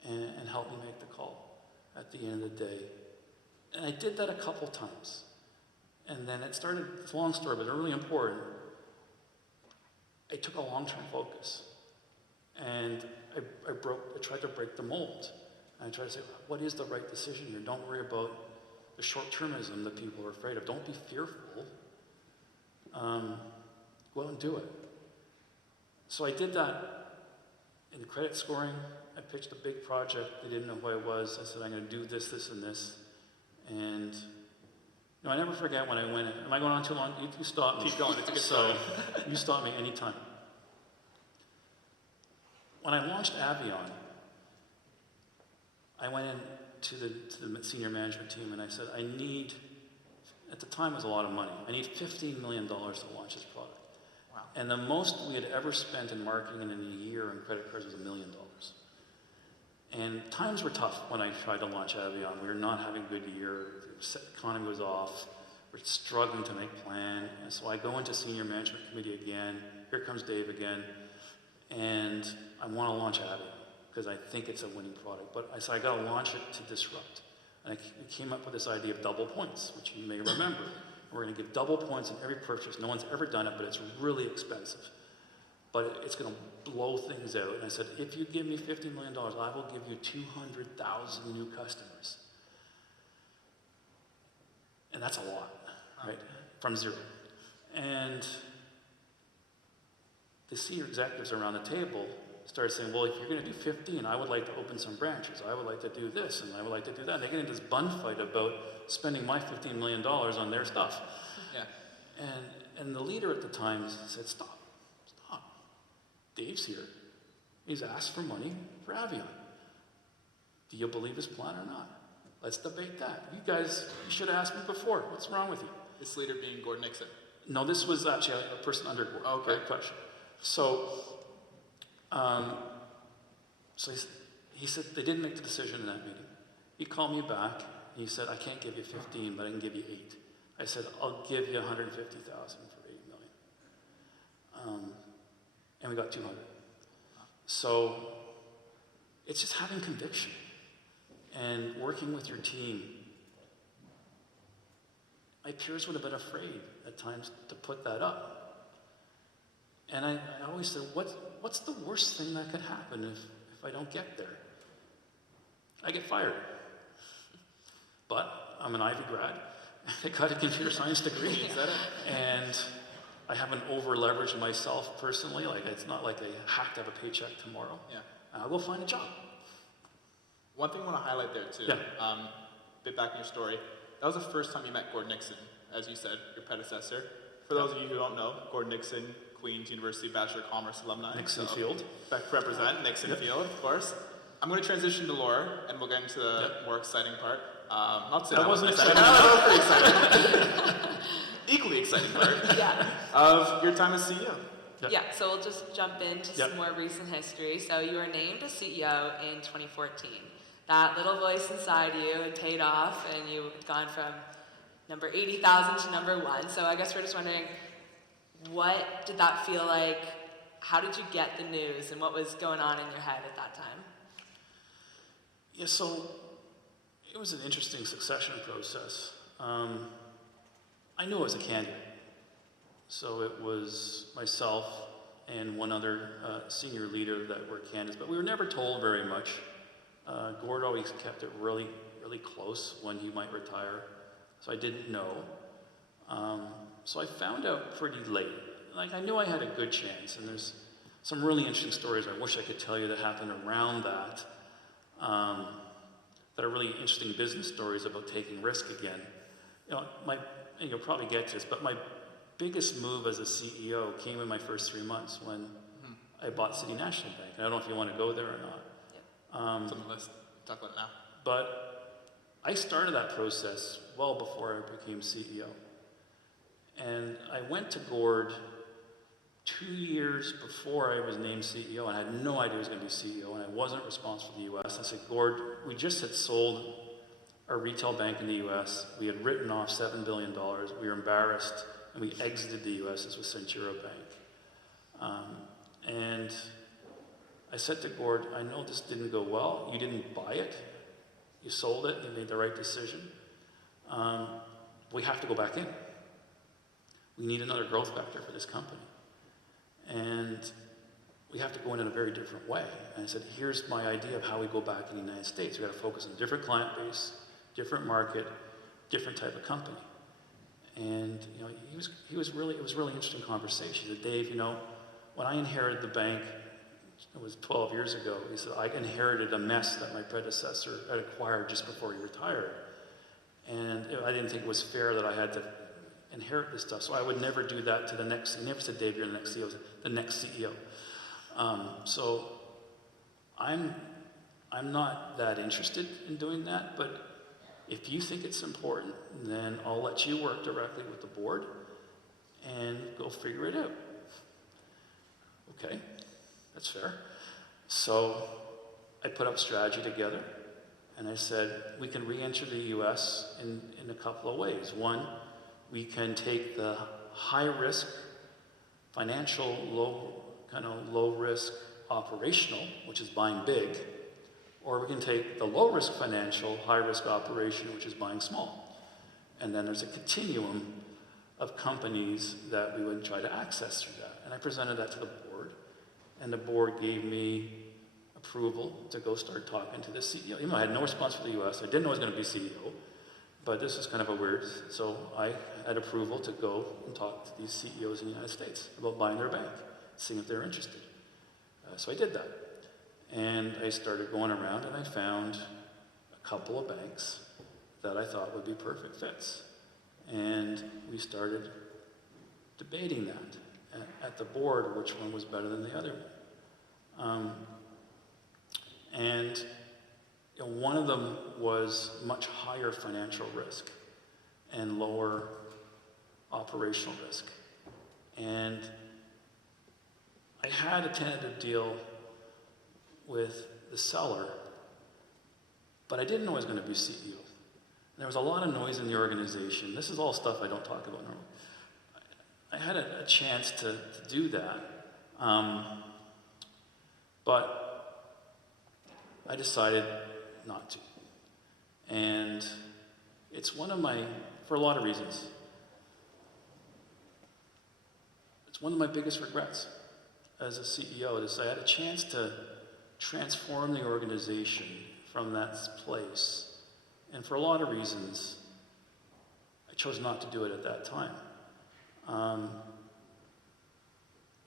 and helped me make the call at the end of the day. And I did that a couple times. And then it started, it's a long story, but really important. I took a long-term focus. And I tried to break the mold. And I tried to say, what is the right decision here? Don't worry about the short-termism that people are afraid of. Don't be fearful. Go out and do it. So I did that in the credit scoring. I pitched a big project. They didn't know who I was. I said, I'm going to do this, this, and this. And I never forget when I went in. Am I going on too long? You stop me. Keep going. It's a good So you stop me anytime. When I launched Avion, I went in to the senior management team and I said, I need, at the time it was a lot of money, I need $15 million to launch this product. Wow. And the most we had ever spent in marketing in a year on credit cards was $1 million. And times were tough when I tried to launch Avion. We were not having a good year. The economy was off. We're struggling to make plan. And so I go into senior management committee again. Here comes Dave again. And I want to launch Abby because I think it's a winning product. But I said, I got to launch it to disrupt. And we came up with this idea of double points, which you may remember. We're going to give double points in every purchase. No one's ever done it, but it's really expensive. But it's going to blow things out. And I said, if you give me $50 million, I will give you 200,000 new customers. And that's a lot, right? From zero. And the senior executives around the table started saying, well, if you're going to do 15, I would like to open some branches. I would like to do this, and I would like to do that. And they get into this bun fight about spending my $15 million on their stuff. Yeah. And the leader at the time said, stop. Dave's here. He's asked for money for Avion. Do you believe his plan or not? Let's debate that. You guys, you should have asked me before. What's wrong with you? This leader being Gordon Nixon. No, this was actually a person under Gordon. Okay. Great question. So, he said they didn't make the decision in that meeting. He called me back. And he said, I can't give you 15, but I can give you 8. I said, I'll give you 150,000 for 8 million. And we got 200. So it's just having conviction and working with your team. My peers would have been afraid at times to put that up. And I always said, what's the worst thing that could happen if I don't get there? I get fired. But I'm an Ivy grad. I got a computer science degree. And I haven't over-leveraged myself personally. Like, it's not like I have to have a paycheck tomorrow. Yeah. I will find a job. One thing I want to highlight there too, Yeah. bit back in your story, that was the first time you met Gordon Nixon, as you said, your predecessor. For those of you who don't know, Gordon Nixon, Queen's University Bachelor of Commerce alumni. Nixon Field. Represent Nixon Field, of course. I'm going to transition to Laura, and we'll get into the more exciting part. Not to say That wasn't exciting. exciting. No, pretty exciting. Equally exciting part Yeah. of your time as CEO. Yep. Yeah, so we'll just jump into Yep. some more recent history. So you were named as CEO in 2014. That little voice inside you had paid off, and you had gone from number 80,000 to number 1. So I guess we're just wondering, what did that feel like? How did you get the news, and what was going on in your head at that time? Yeah, so it was an interesting succession process. I knew I was a candidate. So it was myself and one other senior leader that were candidates, but we were never told very much. Gord always kept it really, really close when he might retire, so I didn't know. So I found out pretty late. Like, I knew I had a good chance, and there's some really interesting stories I wish I could tell you that happened around that, that are really interesting business stories about taking risk again. You know, and you'll probably get this, but my biggest move as a CEO came in my first 3 months when I bought City National Bank. And I don't know if you want to go there or not. It's on the list. Talk about it now. But I started that process well before I became CEO. And I went to Gord 2 years before I was named CEO, and I had no idea I was going to be CEO, and I wasn't responsible for the U.S. I said, Gord, we just had sold our retail bank in the U.S. We had written off $7 billion. We were embarrassed, and we exited the U.S. This was Centura Bank. And I said to Gord, I know this didn't go well. You didn't buy it. You sold it. You made the right decision. We have to go back in. We need another growth vector for this company. And we have to go in a very different way. And I said, here's my idea of how we go back in the United States. We've got to focus on a different client base, different market, different type of company. And you know, it was really interesting conversation. He said, Dave, you know, when I inherited the bank, it was 12 years ago, he said, I inherited a mess that my predecessor had acquired just before he retired. And I didn't think it was fair that I had to inherit this stuff, so I would never do that to the next. He never said, Dave, you're the next CEO. The next CEO. So I'm not that interested in doing that, but if you think it's important, then I'll let you work directly with the board and go figure it out. Okay, that's fair. So I put up strategy together, and I said, we can re-enter the U.S. in a couple of ways. One, we can take the high risk, financial, low risk operational, which is buying big, or we can take the low risk financial, high risk operation, which is buying small. And then there's a continuum of companies that we would try to access through that. And I presented that to the board, and the board gave me approval to go start talking to the CEO. I had no response for the US. I didn't know I was going to be CEO, but this is kind of a weird, so I had approval to go and talk to these CEOs in the United States about buying their bank, seeing if they're interested. So I did that. And I started going around and I found a couple of banks that I thought would be perfect fits. And we started debating that at the board, which one was better than the other one. And one of them was much higher financial risk and lower operational risk. And I had a tentative deal with the seller, but I didn't know I was going to be CEO. And there was a lot of noise in the organization. This is all stuff I don't talk about normally. I had a chance to do that, but I decided not to. And it's one of my, for a lot of reasons, it's one of my biggest regrets as a CEO, is I had a chance to transform the organization from that place. And for a lot of reasons, I chose not to do it at that time.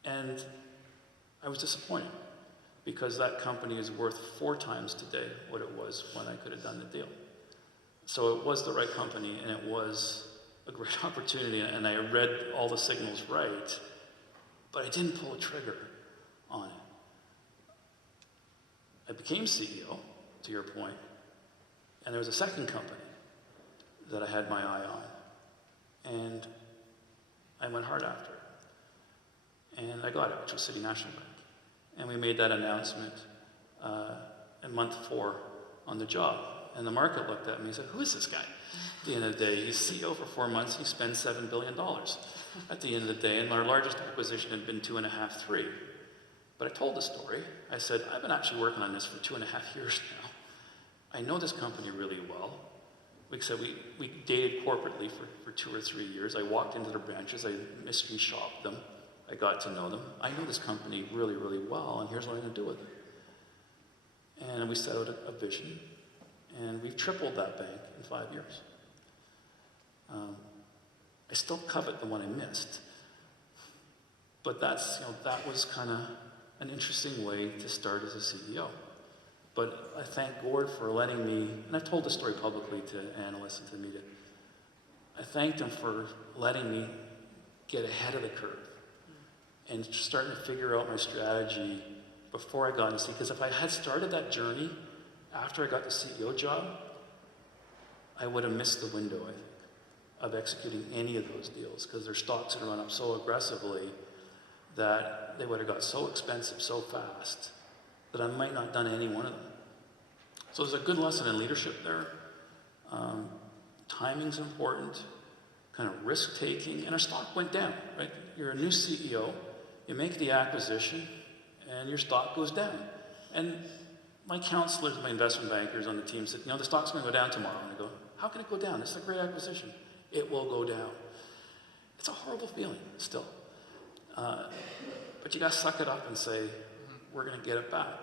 And I was disappointed because that company is worth 4 times today what it was when I could have done the deal. So it was the right company and it was a great opportunity, and I read all the signals right, but I didn't pull a trigger on it. I became CEO, to your point, and there was a second company that I had my eye on, and I went hard after it. And I got it, which was City National Bank. And we made that announcement in month 4 on the job. And the market looked at me and said, who is this guy? At the end of the day, he's CEO for 4 months, he spends $7 billion at the end of the day, and our largest acquisition had been 2.5, 3. But I told the story. I said, I've been actually working on this for 2.5 years now. I know this company really well. Like I said, we dated corporately for 2 or 3 years. I walked into their branches, I mystery shopped them, I got to know them. I know this company really, really well, and here's what I'm going to do with it. And we set out a vision, and we've tripled that bank in 5 years. I still covet the one I missed, but that was kind of an interesting way to start as a CEO. But I thank Gord for letting me, and I've told the story publicly to analysts and to the media, I thanked him for letting me get ahead of the curve and starting to figure out my strategy before I got into CEO. Because if I had started that journey after I got the CEO job, I would have missed the window, I think, of executing any of those deals, because their stocks had run up so aggressively that they would have got so expensive so fast that I might not have done any one of them. So there's a good lesson in leadership there. Timing's important, kind of risk-taking, and our stock went down, right? You're a new CEO, you make the acquisition, and your stock goes down. And my counselors, my investment bankers on the team said, the stock's going to go down tomorrow. And I go, how can it go down? It's a great acquisition. It will go down. It's a horrible feeling still. But you got to suck it up and say, we're going to get it back.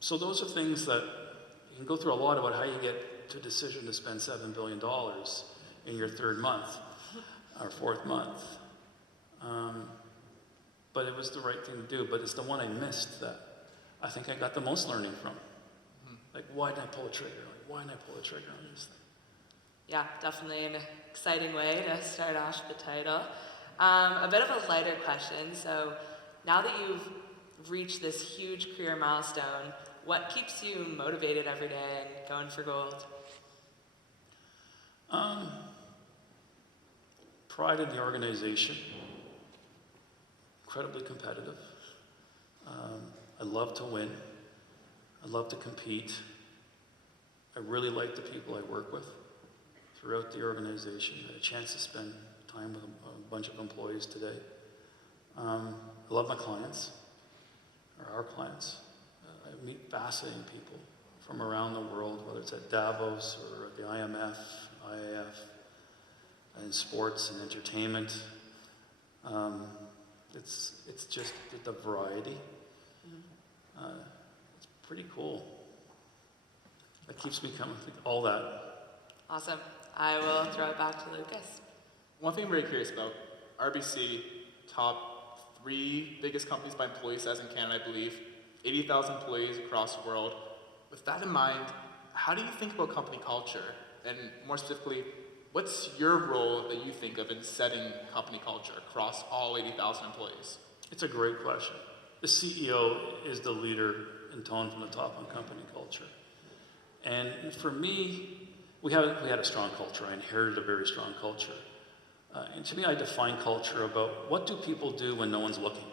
So those are things that you can go through a lot about how you get to a decision to spend $7 billion in your 3rd month or 4th month. But it was the right thing to do. But it's the one I missed that I think I got the most learning from. Like, why didn't I pull a trigger? Like, why didn't I pull a trigger on this thing? Yeah, definitely an exciting way to start off the title. A bit of a lighter question. So now that you've reached this huge career milestone, what keeps you motivated every day and going for gold? Pride in the organization. Incredibly competitive. I love to win. I love to compete. I really like the people I work with. throughout the organization. I had a chance to spend time with a bunch of employees today. I love my clients, or our clients. I meet fascinating people from around the world, whether it's at Davos or at the IMF, IAF, in sports and entertainment. It's just the variety. It's pretty cool. That keeps me coming. All that. Awesome. I will throw it back to Lucas. One thing I'm very curious about, RBC, top 3 biggest companies by employee size in Canada, I believe, 80,000 employees across the world. With that in mind, how do you think about company culture? And more specifically, what's your role that you think of in setting company culture across all 80,000 employees? It's a great question. The CEO is the leader in tone from the top on company culture. And for me, we had a strong culture. I inherited a very strong culture. And to me, I define culture about what do people do when no one's looking,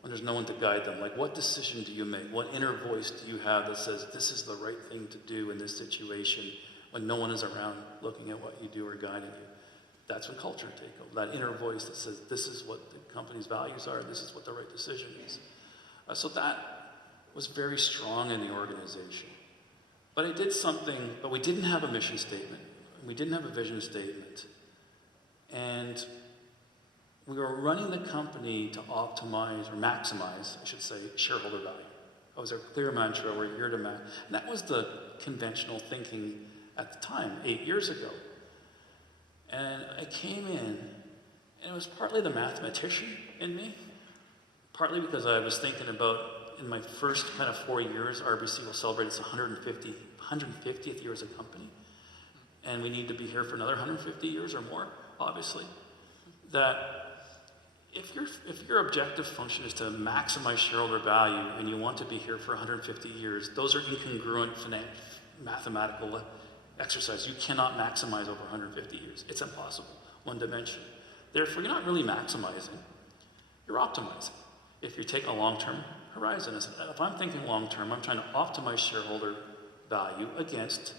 when there's no one to guide them. Like, what decision do you make? What inner voice do you have that says this is the right thing to do in this situation when no one is around looking at what you do or guiding you? That's when culture takes over. That inner voice that says this is what the company's values are, this is what the right decision is. So that was very strong in the organization. But I did something, but we didn't have a mission statement. We didn't have a vision statement. And we were running the company to optimize, or maximize, I should say, shareholder value. That was our clear mantra, we're here to max. And that was the conventional thinking at the time, 8 years ago. And I came in, and it was partly the mathematician in me, partly because I was thinking about, in my first kind of 4 years, RBC will celebrate its 150th year as a company. And we need to be here for another 150 years or more, obviously. That if your objective function is to maximize shareholder value and you want to be here for 150 years, those are incongruent mathematical exercise. You cannot maximize over 150 years. It's impossible, one dimension. Therefore, you're not really maximizing, you're optimizing. If you take a long-term horizon, if I'm thinking long-term, I'm trying to optimize shareholder value against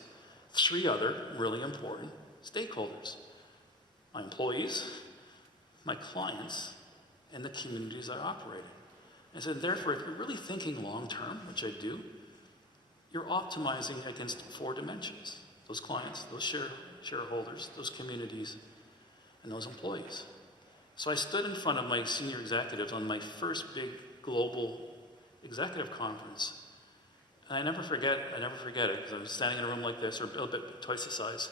3 other really important stakeholders. My employees, my clients, and the communities I operate in. And so therefore, if you're really thinking long-term, which I do, you're optimizing against 4 dimensions. Those clients, those shareholders, those communities, and those employees. So I stood in front of my senior executives on my first big global executive conference. And I never forget it, because I was standing in a room like this, or a little bit twice the size,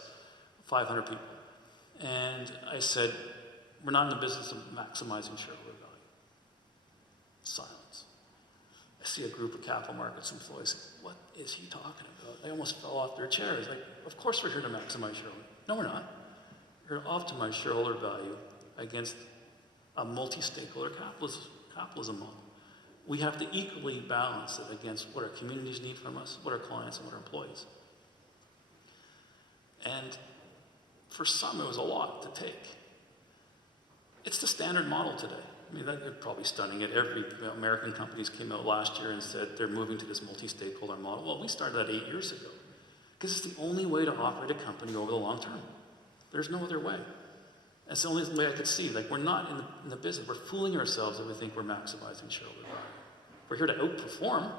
500 people. And I said, we're not in the business of maximizing shareholder value. Silence. I see a group of capital markets employees. What is he talking about? They almost fell off their chairs. Like, of course we're here to maximize shareholder. No, we're not. We're here to optimize shareholder value against a multi-stakeholder capitalism model. We have to equally balance it against what our communities need from us, what our clients and what our employees. And for some, it was a lot to take. It's the standard model today. I mean, that's probably stunning it. Every American companies came out last year and said they're moving to this multi-stakeholder model. Well, we started that 8 years ago, because it's the only way to operate a company over the long term. There's no other way. That's the only way I could see. Like, we're not in the business. We're fooling ourselves if we think we're maximizing shareholder value. We're here to outperform,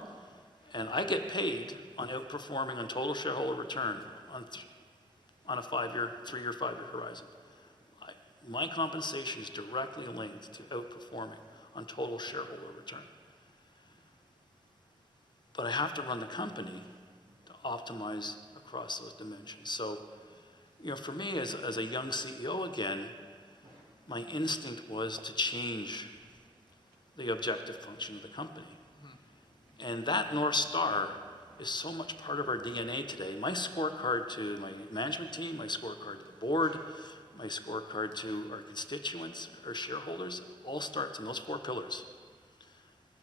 and I get paid on outperforming on total shareholder return on a 3-year, 5-year horizon. My compensation is directly linked to outperforming on total shareholder return. But I have to run the company to optimize across those dimensions. So, for me as a young CEO again, my instinct was to change the objective function of the company. And that North Star is so much part of our DNA today. My scorecard to my management team, my scorecard to the board, my scorecard to our constituents, our shareholders, all starts in those 4 pillars.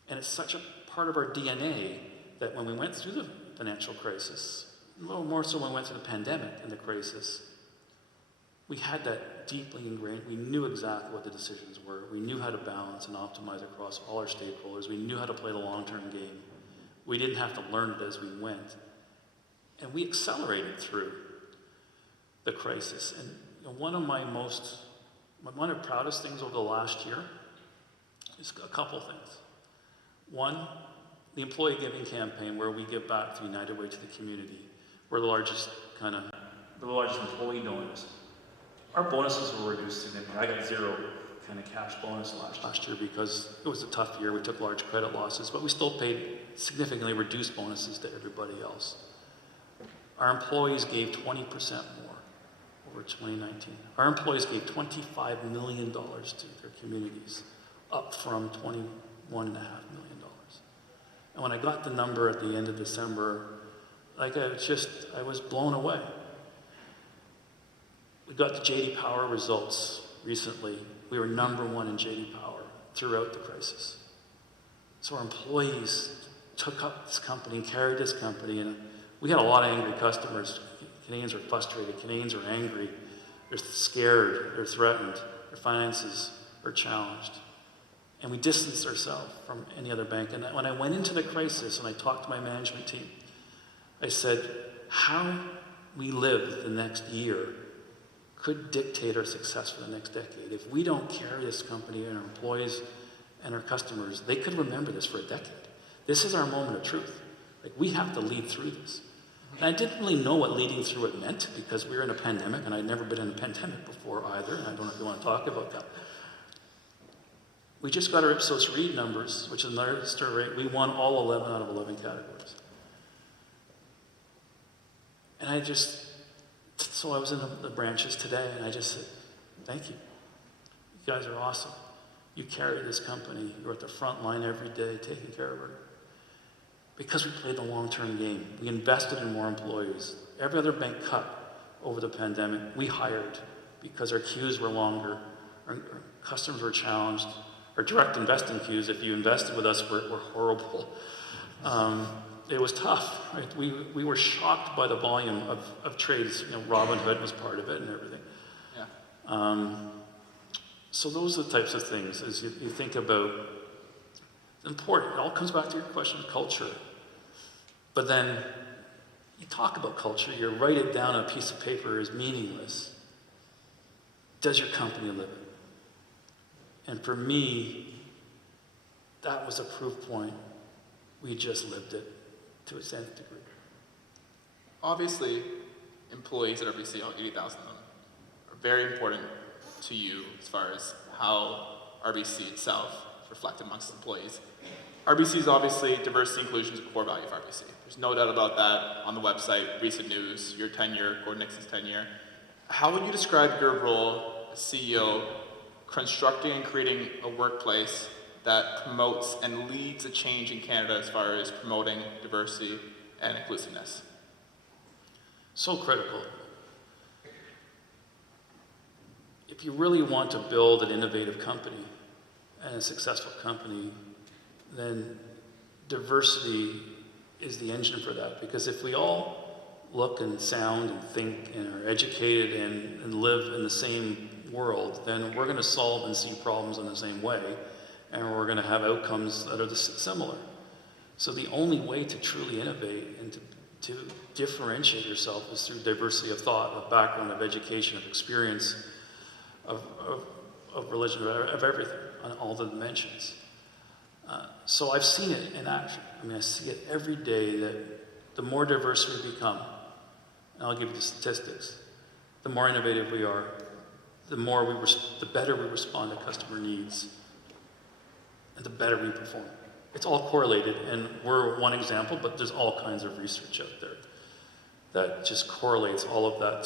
And it's such a part of our DNA that when we went through the financial crisis, a little more so when we went through the pandemic and the crisis, we had that deeply ingrained. We knew exactly what the decisions were. We knew how to balance and optimize across all our stakeholders. We knew how to play the long-term game. We didn't have to learn it as we went. And we accelerated through. the crisis. And one of the proudest things over the last year is a couple things. One, the employee giving campaign, where we give back through United Way to the community. We're the largest employee donors. Our bonuses were reduced significantly. I got zero kind of cash bonus last year because it was a tough year. We took large credit losses, but we still paid significantly reduced bonuses to everybody else. Our employees gave 20% more over 2019. Our employees gave $25 million to their communities, up from $21.5 million. And when I got the number at the end of December, I was blown away. We got the JD Power results recently. We were #1 in JD Power throughout the crisis. So our employees took up this company and carried this company, and we had a lot of angry customers. Canadians are frustrated, Canadians are angry, they're scared, they're threatened, their finances are challenged. And we distanced ourselves from any other bank. And when I went into the crisis and I talked to my management team, I said, how we live the next year could dictate our success for the next decade. If we don't carry this company and our employees and our customers, they could remember this for a decade. This is our moment of truth. Like, we have to lead through this. And I didn't really know what leading through it meant because we were in a pandemic, and I'd never been in a pandemic before either, and I don't know if you want to talk about that. We just got our Ipsos Reid numbers, which is another story. We won all 11 out of 11 categories. And so I was in the branches today, and I just said, thank you. You guys are awesome. You carry this company. You're at the front line every day, taking care of her. Because we played the long-term game. We invested in more employees. Every other bank cut over the pandemic. We hired because our queues were longer, our customers were challenged. Our direct investing queues, if you invested with us, were horrible. It was tough, right? We were shocked by the volume of trades. Robinhood was part of it and everything. Yeah. So those are the types of things as you think about. It's important. It all comes back to your question of culture. But then you talk about culture, you write it down on a piece of paper is meaningless. Does your company live it? And for me, that was a proof point. We just lived it to its nth degree. Obviously, employees at RBC, all 80,000 of them, are very important to you as far as how RBC itself is reflected amongst employees. RBC is obviously diversity and inclusion is a core value of RBC. There's no doubt about that on the website, recent news, your tenure, Gordon Nixon's tenure. How would you describe your role as CEO constructing and creating a workplace that promotes and leads a change in Canada as far as promoting diversity and inclusiveness? So critical. If you really want to build an innovative company and a successful company, then diversity is the engine for that. Because if we all look and sound and think and are educated and live in the same world, then we're going to solve and see problems in the same way, and we're going to have outcomes that are similar. So the only way to truly innovate and to differentiate yourself is through diversity of thought, of background, of education, of experience, of religion, of everything, on all the dimensions. So I've seen it in action. I mean, I see it every day that the more diverse we become, and I'll give you the statistics, the more innovative we are, the better we respond to customer needs, and the better we perform. It's all correlated, and we're one example, but there's all kinds of research out there that just correlates all of that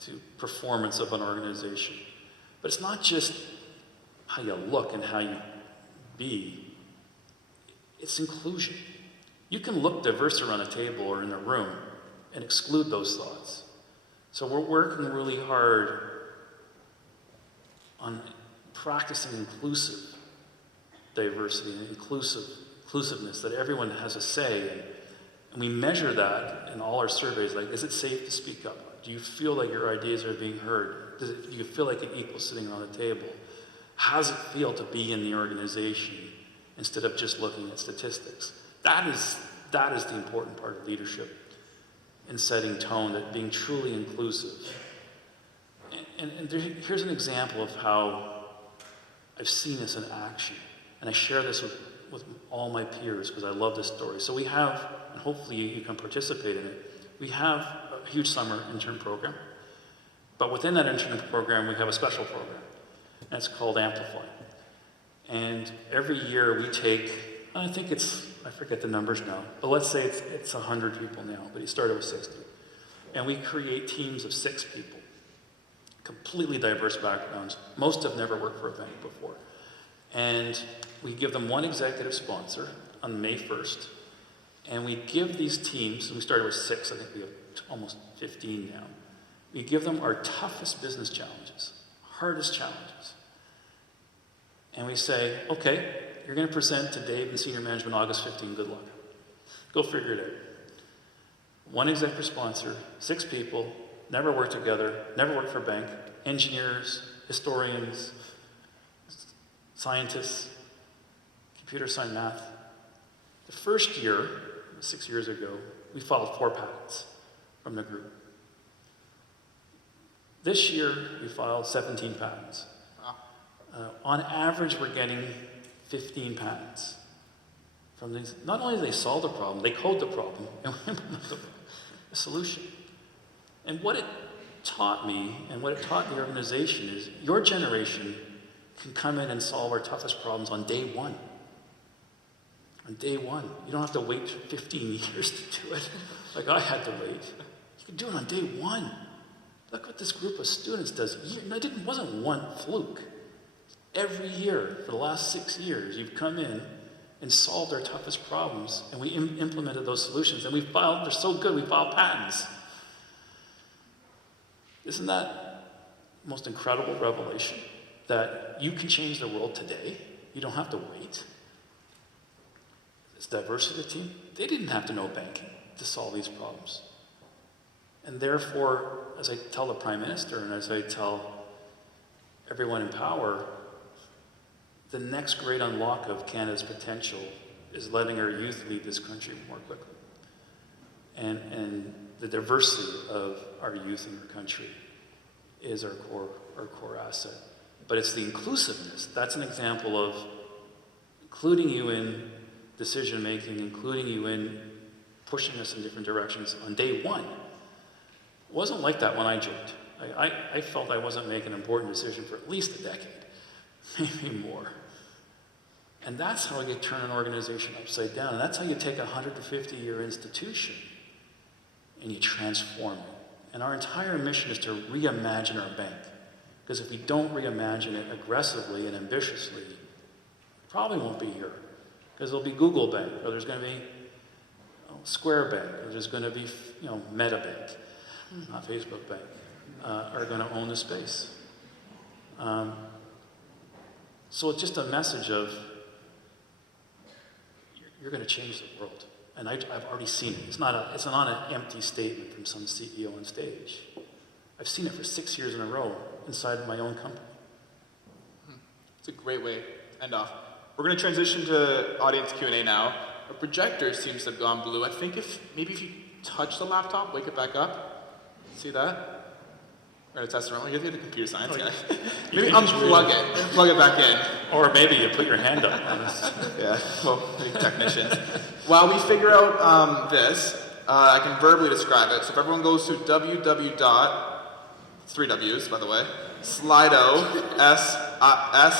to performance of an organization. But it's not just how you look and how you be, it's inclusion. You can look diverse around a table or in a room and exclude those thoughts. So we're working really hard on practicing inclusive diversity and inclusiveness, that everyone has a say in. And we measure that in all our surveys, like, is it safe to speak up? Do you feel like your ideas are being heard? Do you feel like an equal sitting around the table? How does it feel to be in the organization instead of just looking at statistics? That is the important part of leadership in setting tone, that being truly inclusive here's an example of how I've seen this in action. And I share this with all my peers because I love this story. So we have, and hopefully you can participate in it, we have a huge summer intern program. But within that intern program, we have a special program. And it's called Amplify. And every year we take, I think I forget the numbers now, but let's say it's 100 people now, but he started with 60. And we create teams of 6 people, completely diverse backgrounds. Most have never worked for a bank before. And we give them one executive sponsor on May 1st. And we give these teams, and we started with 6, I think we have almost 15 now. We give them our toughest business challenges, hardest challenges. And we say, okay, you're going to present to Dave and senior management August 15, good luck. Go figure it out. One executive sponsor, 6 people, never worked together, never worked for a bank, engineers, historians, scientists, computer science, math. The first year, 6 years ago, we filed 4 patents from the group. This year, we filed 17 patents. On average, we're getting 15 patents from these. Not only do they solve the problem, they code the problem and implement the solution. And what it taught me and what it taught the organization is your generation can come in and solve our toughest problems on day one. On day one. You don't have to wait 15 years to do it like I had to wait. You can do it on day one. Look what this group of students does. It wasn't one fluke. Every year, for the last 6 years, you've come in and solved our toughest problems, and we implemented those solutions, and they're so good, we filed patents. Isn't that the most incredible revelation? That you can change the world today. You don't have to wait. This diversity team, they didn't have to know banking to solve these problems. And therefore, as I tell the Prime Minister and as I tell everyone in power, the next great unlock of Canada's potential is letting our youth lead this country more quickly. And the diversity of our youth in our country is our core asset. But it's the inclusiveness. That's an example of including you in decision making, including you in pushing us in different directions on day one. It wasn't like that when I joined. I felt I wasn't making an important decision for at least a decade, maybe more. And that's how you turn an organization upside down. And that's how you take a 150-year institution and you transform it. And our entire mission is to reimagine our bank. Because if we don't reimagine it aggressively and ambitiously, it probably won't be here. Because there'll be Google Bank, or there's going to be Square Bank, or there's going to be Meta Bank, not Facebook Bank, are going to own the space. So it's just a message of you're going to change the world. And I've already seen it. It's not an empty statement from some CEO on stage. I've seen it for 6 years in a row inside of my own company. It's a great way to end off. We're going to transition to audience Q&A now. Our projector seems to have gone blue. I think if you touch the laptop, wake it back up. See that? We're going to test it around. You're the computer science guy. Maybe unplug it and plug it back in. Or maybe you put your hand up. Yeah, well, maybe technicians. While we figure out this, I can verbally describe it. So if everyone goes to three W's, by the way, Slido, S-L-I-D-O,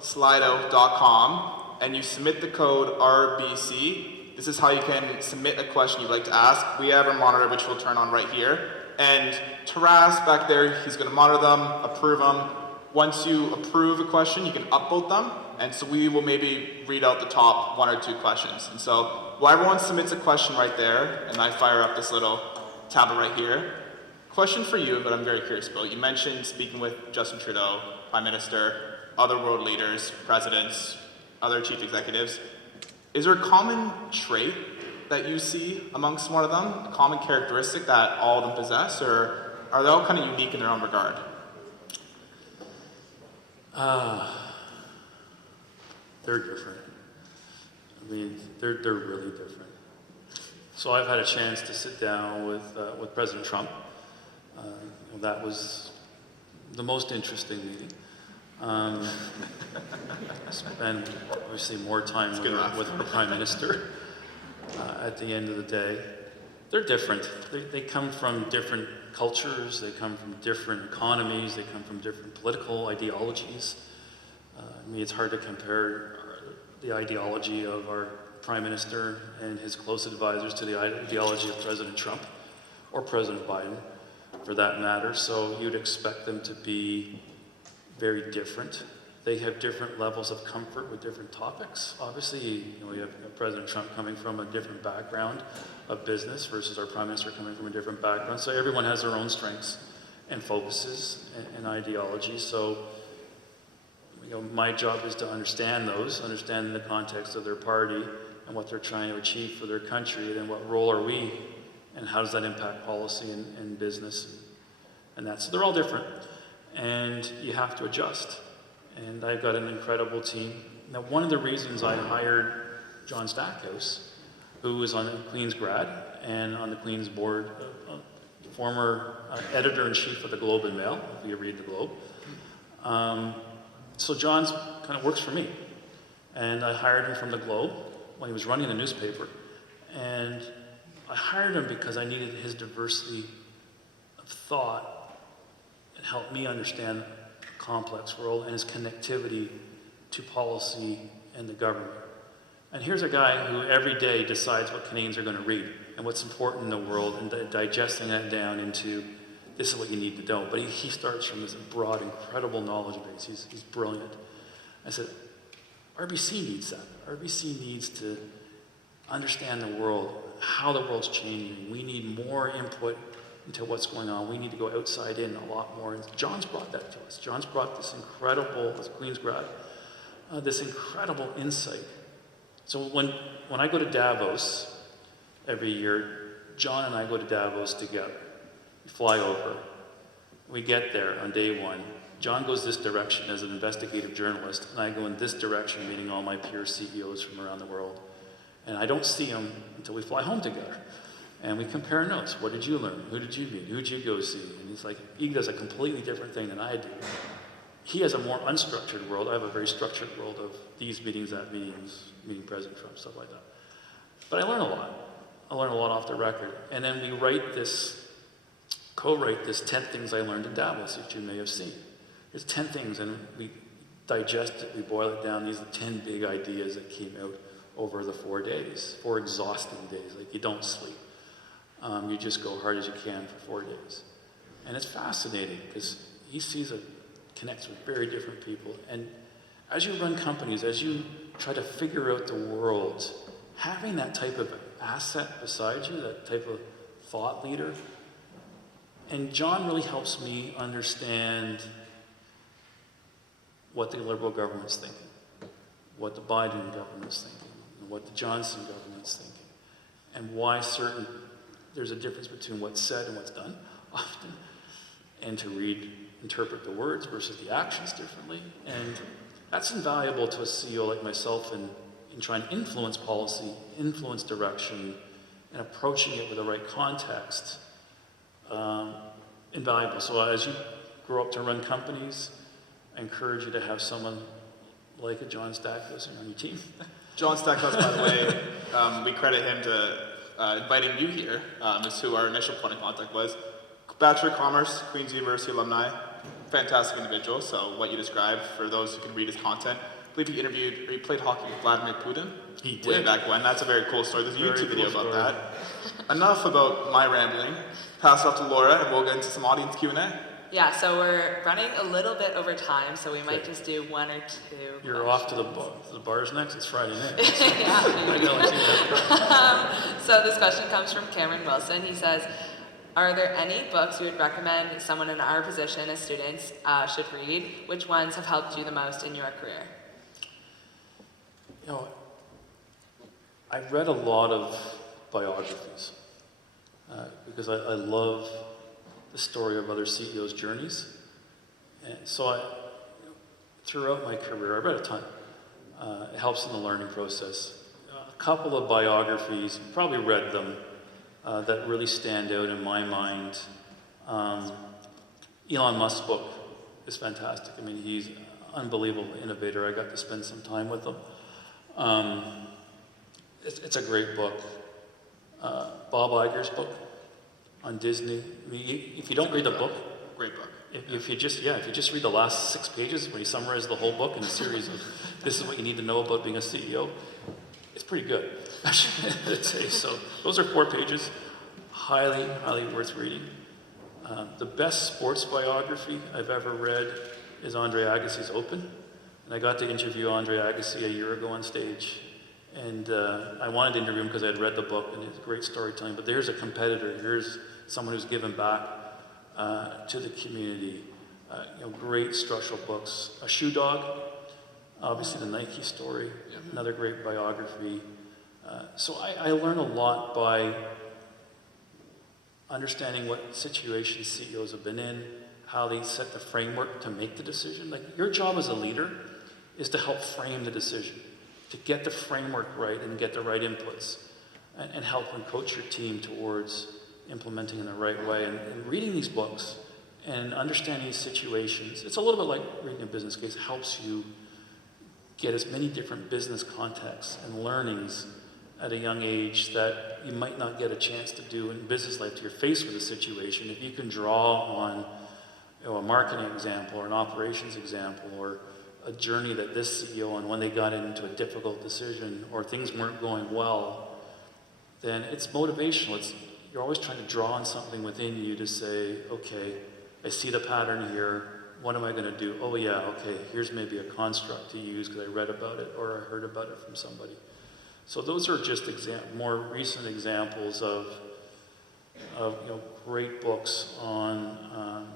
Slido.com, and you submit the code RBC. This is how you can submit a question you'd like to ask. We have a monitor which will turn on right here. And Taras back there, he's going to monitor them, approve them. Once you approve a question, you can upvote them. And so we will maybe read out the top 1 or 2 questions. And so while everyone submits a question right there, and I fire up this little tablet right here, question for you that I'm very curious about. You mentioned speaking with Justin Trudeau, Prime Minister, other world leaders, presidents, other chief executives. Is there a common trait that you see amongst one of them, a common characteristic that all of them possess, or are they all kind of unique in their own regard? They're different. I mean, they're really different. So I've had a chance to sit down with President Trump That was the most interesting meeting. Spend obviously more time with the Prime Minister at the end of the day. They're different. They come from different cultures, they come from different economies, they come from different political ideologies. I mean, it's hard to compare the ideology of our Prime Minister and his close advisors to the ideology of President Trump or President Biden, for that matter. So you'd expect them to be very different. They have different levels of comfort with different topics. Obviously, we have President Trump coming from a different background of business versus our Prime Minister coming from a different background. So everyone has their own strengths and focuses and ideologies. So my job is to understand those, understand the context of their party and what they're trying to achieve for their country, and then what role are we, and how does that impact policy and business, and that's, they're all different, and you have to adjust. And I've got an incredible team. Now, one of the reasons I hired John Stackhouse, who was on the Queen's grad and on the Queen's board, former editor-in-chief of the Globe and Mail, if you read the Globe. So John's kind of works for me. And I hired him from the Globe when he was running the newspaper. And I hired him because I needed his diversity of thought. It helped me understand complex world and his connectivity to policy and the government. And here's a guy who every day decides what Canadians are going to read and what's important in the world, and digesting that down into this is what you need to know. But he starts from this broad, incredible knowledge base. He's brilliant. I said, RBC needs that. RBC needs to understand the world, how the world's changing. We need more input into what's going on. We need to go outside in a lot more. And John's brought that to us. John's brought this incredible, as Queen's grad, this incredible insight. So when I go to Davos every year, John and I go to Davos together. We fly over. We get there on day one. John goes this direction as an investigative journalist, and I go in this direction, meeting all my peer CEOs from around the world. And I don't see him until we fly home together. And we compare notes. What did you learn? Who did you meet? Who did you go see? And he's like, he does a completely different thing than I do. He has a more unstructured world. I have a very structured world of these meetings, that meetings, meeting President Trump, stuff like that. But I learn a lot. I learn a lot off the record. And then we co-write this 10 things I learned in Davos, which you may have seen. It's 10 things, and we digest it, we boil it down. These are 10 big ideas that came out over the 4 days, 4 exhausting days. Like, you don't sleep. You just go hard as you can for 4 days. And it's fascinating because he connects with very different people. And as you run companies, as you try to figure out the world, having that type of asset beside you, that type of thought leader, and John really helps me understand what the Liberal government's thinking, what the Biden government's thinking, and what the Johnson government's thinking, and why there's a difference between what's said and what's done often, and to interpret the words versus the actions differently. And that's invaluable to a CEO like myself in trying to influence policy, influence direction, and approaching it with the right context. Invaluable. So as you grow up to run companies, I encourage you to have someone like a John Stackhouse on your team. John Stackhouse, by the way, we credit him to inviting you here, is who our initial point of contact was. Bachelor of Commerce, Queen's University alumni, fantastic individual. So what you described, for those who can read his content, I believe he played hockey with Vladimir Putin. He did. Way back when. That's a very cool story. There's a YouTube video about that. Enough about my rambling. Pass it off to Laura, and we'll get into some audience Q&A. Yeah, so we're running a little bit over time, so we might just do 1 or 2. You're questions. off to the bars next? It's Friday night. So this question comes from Cameron Wilson. He says, are there any books you would recommend someone in our position as students should read? Which ones have helped you the most in your career? I've read a lot of biographies because I love the story of other CEOs' journeys. And so throughout my career, I've read a ton. It helps in the learning process. A couple of biographies, you probably read them, that really stand out in my mind Elon Musk's book is fantastic. I mean, he's an unbelievable innovator. I got to spend some time with him. It's a great book. Bob Iger's book on Disney. I mean, if you don't read the book, Great book. if you just read the last 6 pages where he summarizes the whole book in a series of this is what you need to know about being a CEO, it's pretty good. I'd say so. Those are 4 pages. Highly, highly worth reading. The best sports biography I've ever read is Andre Agassi's Open. And I got to interview Andre Agassi a year ago on stage. And I wanted to interview him because I had read the book and it's great storytelling. But there's a competitor. Here's someone who's given back to the community. Great structural books. A Shoe Dog, obviously the Nike story, another great biography. So I learn a lot by understanding what situations CEOs have been in, how they set the framework to make the decision. Like, your job as a leader is to help frame the decision, to get the framework right and get the right inputs, and help and coach your team towards implementing in the right way. And reading these books and understanding these situations, it's a little bit like reading a business case, helps you get as many different business contexts and learnings at a young age that you might not get a chance to do in business life. Till you're faced with a situation, if you can draw on a marketing example or an operations example or a journey that this CEO on when they got into a difficult decision or things weren't going well, then it's motivational. You're always trying to draw on something within you to say, okay, I see the pattern here. What am I going to do? Oh yeah, okay, here's maybe a construct to use because I read about it or I heard about it from somebody. So those are just more recent examples of great books on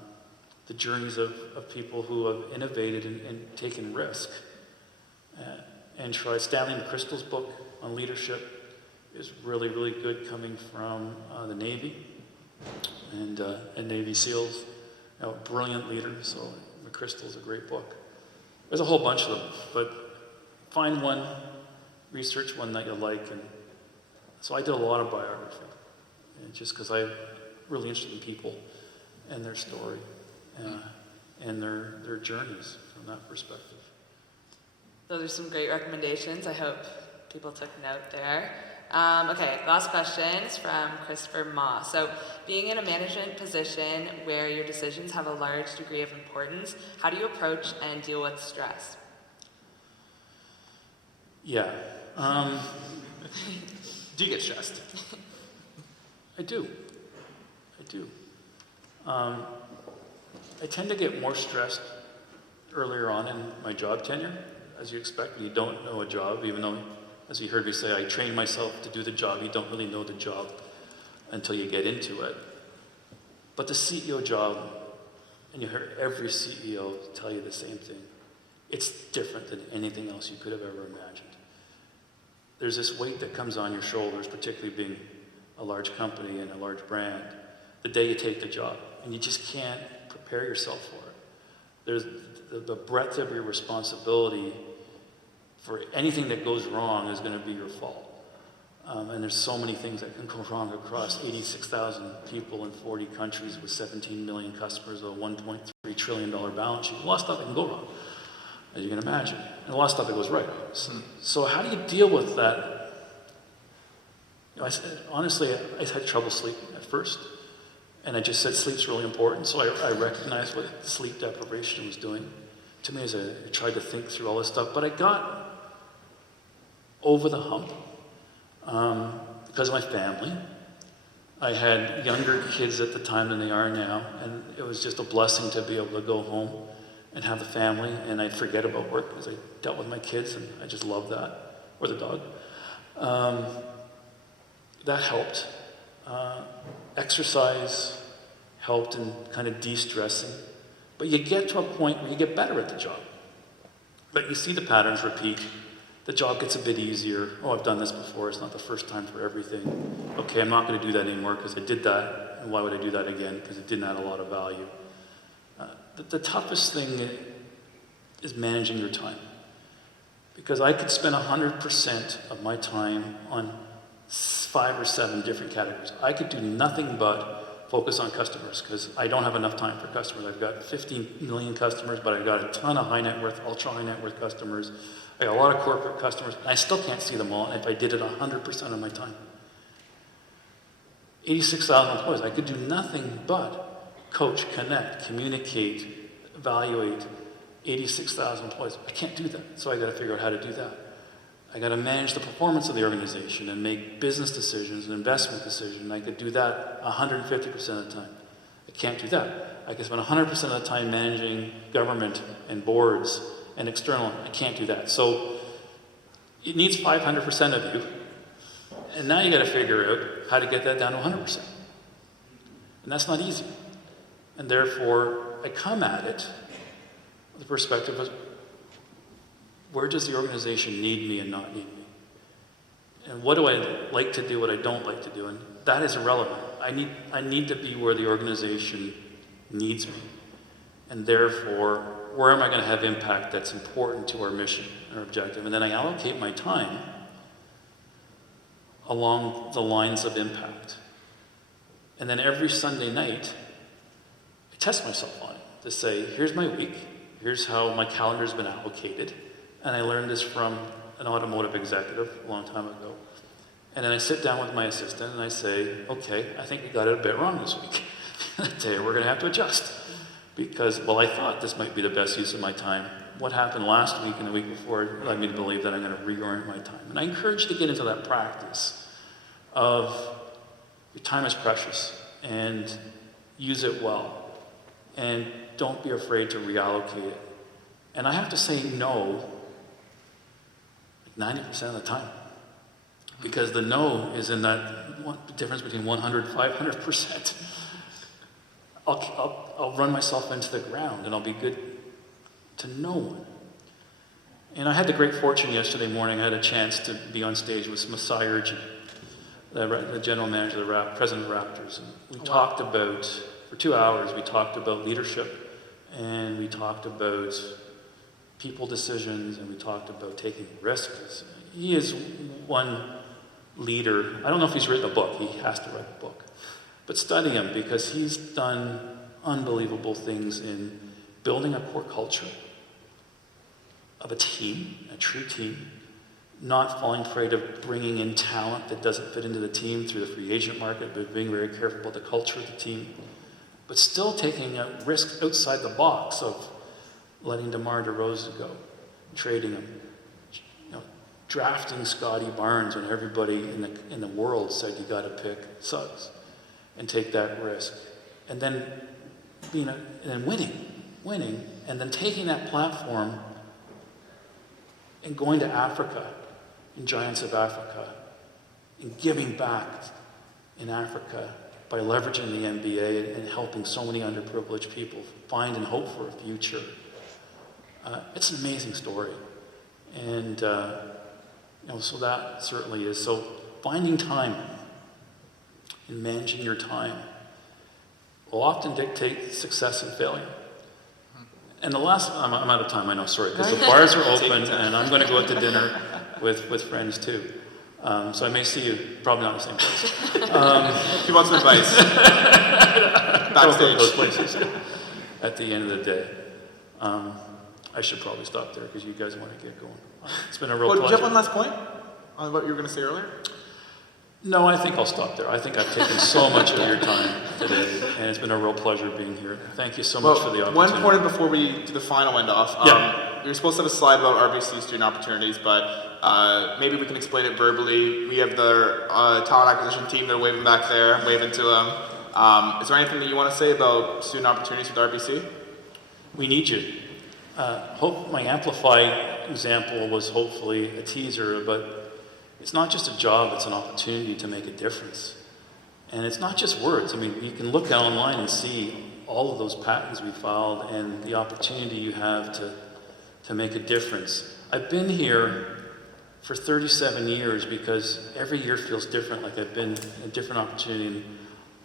the journeys of people who have innovated and taken risk. And try Stanley McChrystal's book on leadership is really, really good, coming from the Navy and Navy SEALs. Brilliant leader, so McChrystal's a great book. There's a whole bunch of them, but find one, research one that you like. And so I did a lot of biography, just because I'm really interested in people and their story and their journeys from that perspective. Those are some great recommendations. I hope people took note there. Okay, last question is from Christopher Ma. So, being in a management position where your decisions have a large degree of importance, how do you approach and deal with stress? Yeah. Do you get stressed? I do. I tend to get more stressed earlier on in my job tenure, as you expect when you don't know a job, even though, as you heard me say, I trained myself to do the job. You don't really know the job until you get into it. But the CEO job, and you heard every CEO tell you the same thing, it's different than anything else you could have ever imagined. There's this weight that comes on your shoulders, particularly being a large company and a large brand, the day you take the job, and you just can't prepare yourself for it. There's the breadth of your responsibility for anything that goes wrong is going to be your fault. And there's so many things that can go wrong across 86,000 people in 40 countries with 17 million customers, a $1.3 trillion balance sheet. A lot of stuff that can go wrong, as you can imagine. And a lot of stuff that goes right. So how do you deal with that? Honestly, I had trouble sleeping at first. And I just said sleep's really important. So I recognized what sleep deprivation was doing to me as I tried to think through all this stuff. But I got over the hump because of my family. I had younger kids at the time than they are now, and it was just a blessing to be able to go home and have the family, and I'd forget about work because I dealt with my kids, and I just loved that, or the dog. That helped. Exercise helped in kind of de-stressing. But you get to a point where you get better at the job. But you see the patterns repeat. The job gets a bit easier. Oh, I've done this before. It's not the first time for everything. Okay, I'm not going to do that anymore because I did that. And why would I do that again? Because it didn't add a lot of value. The toughest thing is managing your time. Because I could spend 100% of my time on 5 or 7 different categories. I could do nothing but focus on customers, because I don't have enough time for customers. I've got 15 million customers, but I've got a ton of high net worth, ultra high net worth customers. I got a lot of corporate customers. I still can't see them all if I did it 100% of my time. 86,000 employees. I could do nothing but coach, connect, communicate, evaluate 86,000 employees. I can't do that, so I got to figure out how to do that. I got to manage the performance of the organization and make business decisions and investment decisions. I could do that 150% of the time. I can't do that. I can spend 100% of the time managing government and boards and external. I can't do that. So it needs 500% of you. And now you got to figure out how to get that down to 100%. And that's not easy. And therefore, I come at it with the perspective of, where does the organization need me and not need me? And what do I like to do, what I don't like to do? And that is irrelevant. I need to be where the organization needs me. And therefore, where am I going to have impact that's important to our mission and our objective? And then I allocate my time along the lines of impact. And then every Sunday night, I test myself on it to say, here's my week, here's how my calendar's been allocated. And I learned this from an automotive executive a long time ago. And then I sit down with my assistant and I say, okay, I think we got it a bit wrong this week. And I tell you, we're going to have to adjust. Because, well, I thought this might be the best use of my time. What happened last week and the week before led me to believe that I'm going to reorient my time. And I encourage you to get into that practice of your time is precious and use it well. And don't be afraid to reallocate it. And I have to say no 90% of the time. Because the no is in that difference between 100 and 500%. I'll run myself into the ground and I'll be good to no one. And I had the great fortune yesterday morning, I had a chance to be on stage with Masai Ujji, the general manager, president of Raptors. And we talked about, for 2 hours, we talked about leadership and we talked about people decisions and we talked about taking risks. He is one leader. I don't know if he's written a book. He has to write a book. But study him because he's done unbelievable things in building a core culture of a team, a true team, not falling afraid of bringing in talent that doesn't fit into the team through the free agent market, but being very careful about the culture of the team, but still taking a risk outside the box of letting DeMar DeRozan go, trading him, drafting Scotty Barnes when everybody in the world said you got to pick Suggs and take that risk, and then winning, and then taking that platform and going to Africa, in Giants of Africa, and giving back in Africa by leveraging the NBA and helping so many underprivileged people find and hope for a future. It's an amazing story, and so that certainly is. So finding time and managing your time will often dictate success and failure. And I'm out of time, I know, sorry, because the bars are open and I'm going to go out to dinner with friends too. So I may see you, probably not in the same place. If you want some advice, backstage. Those places at the end of the day. I should probably stop there because you guys want to get going. It's been a real pleasure. Do you have one last point on what you were going to say earlier? No, I think I'll stop there. I think I've taken so much of your time today, and it's been a real pleasure being here. Thank you so much for the opportunity. One point before we do the final end off. You're supposed to have a slide about RBC student opportunities, but maybe we can explain it verbally. We have the talent acquisition team that are waving back there. I'm waving to them. Is there anything that you want to say about student opportunities with RBC? We need you. Hope my Amplify example was hopefully a teaser, but it's not just a job, it's an opportunity to make a difference. And it's not just words. I mean, you can look online and see all of those patents we filed and the opportunity you have to make a difference. I've been here for 37 years because every year feels different, like I've been in a different opportunity.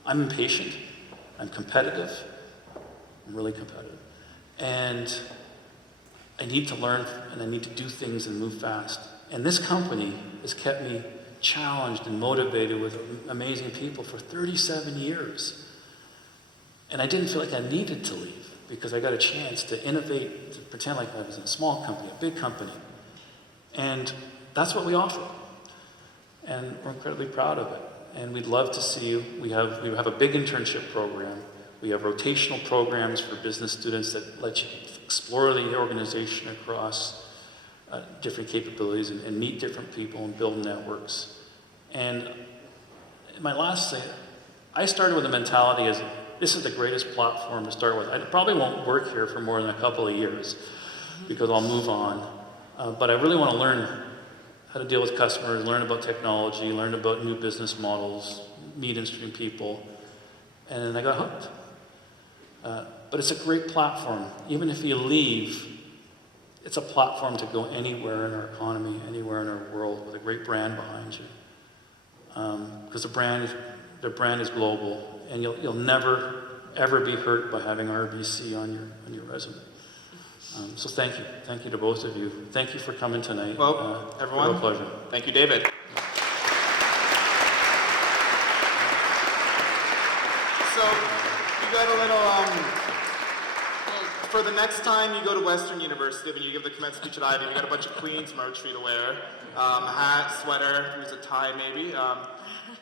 I'm impatient, I'm competitive, I'm really competitive. And I need to learn and I need to do things and move fast. And this company has kept me challenged and motivated with amazing people for 37 years. And I didn't feel like I needed to leave because I got a chance to innovate, to pretend like I was in a small company, a big company. And that's what we offer. And we're incredibly proud of it. And we'd love to see you. We have a big internship program. We have rotational programs for business students that let you explore the organization across different capabilities and meet different people and build networks. And my last thing, I started with a mentality as this is the greatest platform to start with. I probably won't work here for more than a couple of years because I'll move on. But I really want to learn how to deal with customers, learn about technology, learn about new business models, meet interesting people. And I got hooked. But it's a great platform. Even if you leave, it's a platform to go anywhere in our economy, anywhere in our world with a great brand behind you. Because the brand is global, and you'll never ever be hurt by having RBC on your resume. So thank you to both of you. Thank you for coming tonight. Well, everyone, real pleasure. Thank you, David. So you got a little. For the next time you go to Western University, when you give the commencement speech at Ivy, you got a bunch of Queen's merch for you to wear. Hat, sweater, here's a tie maybe.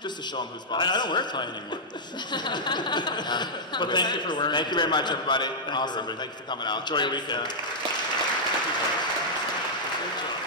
Just to show them who's boss. I don't wear a tie anymore. But thank you for wearing it. Thank you very much, everybody. Thank you, Awesome. everybody. Thank you for coming out. Enjoy your weekend. Great job.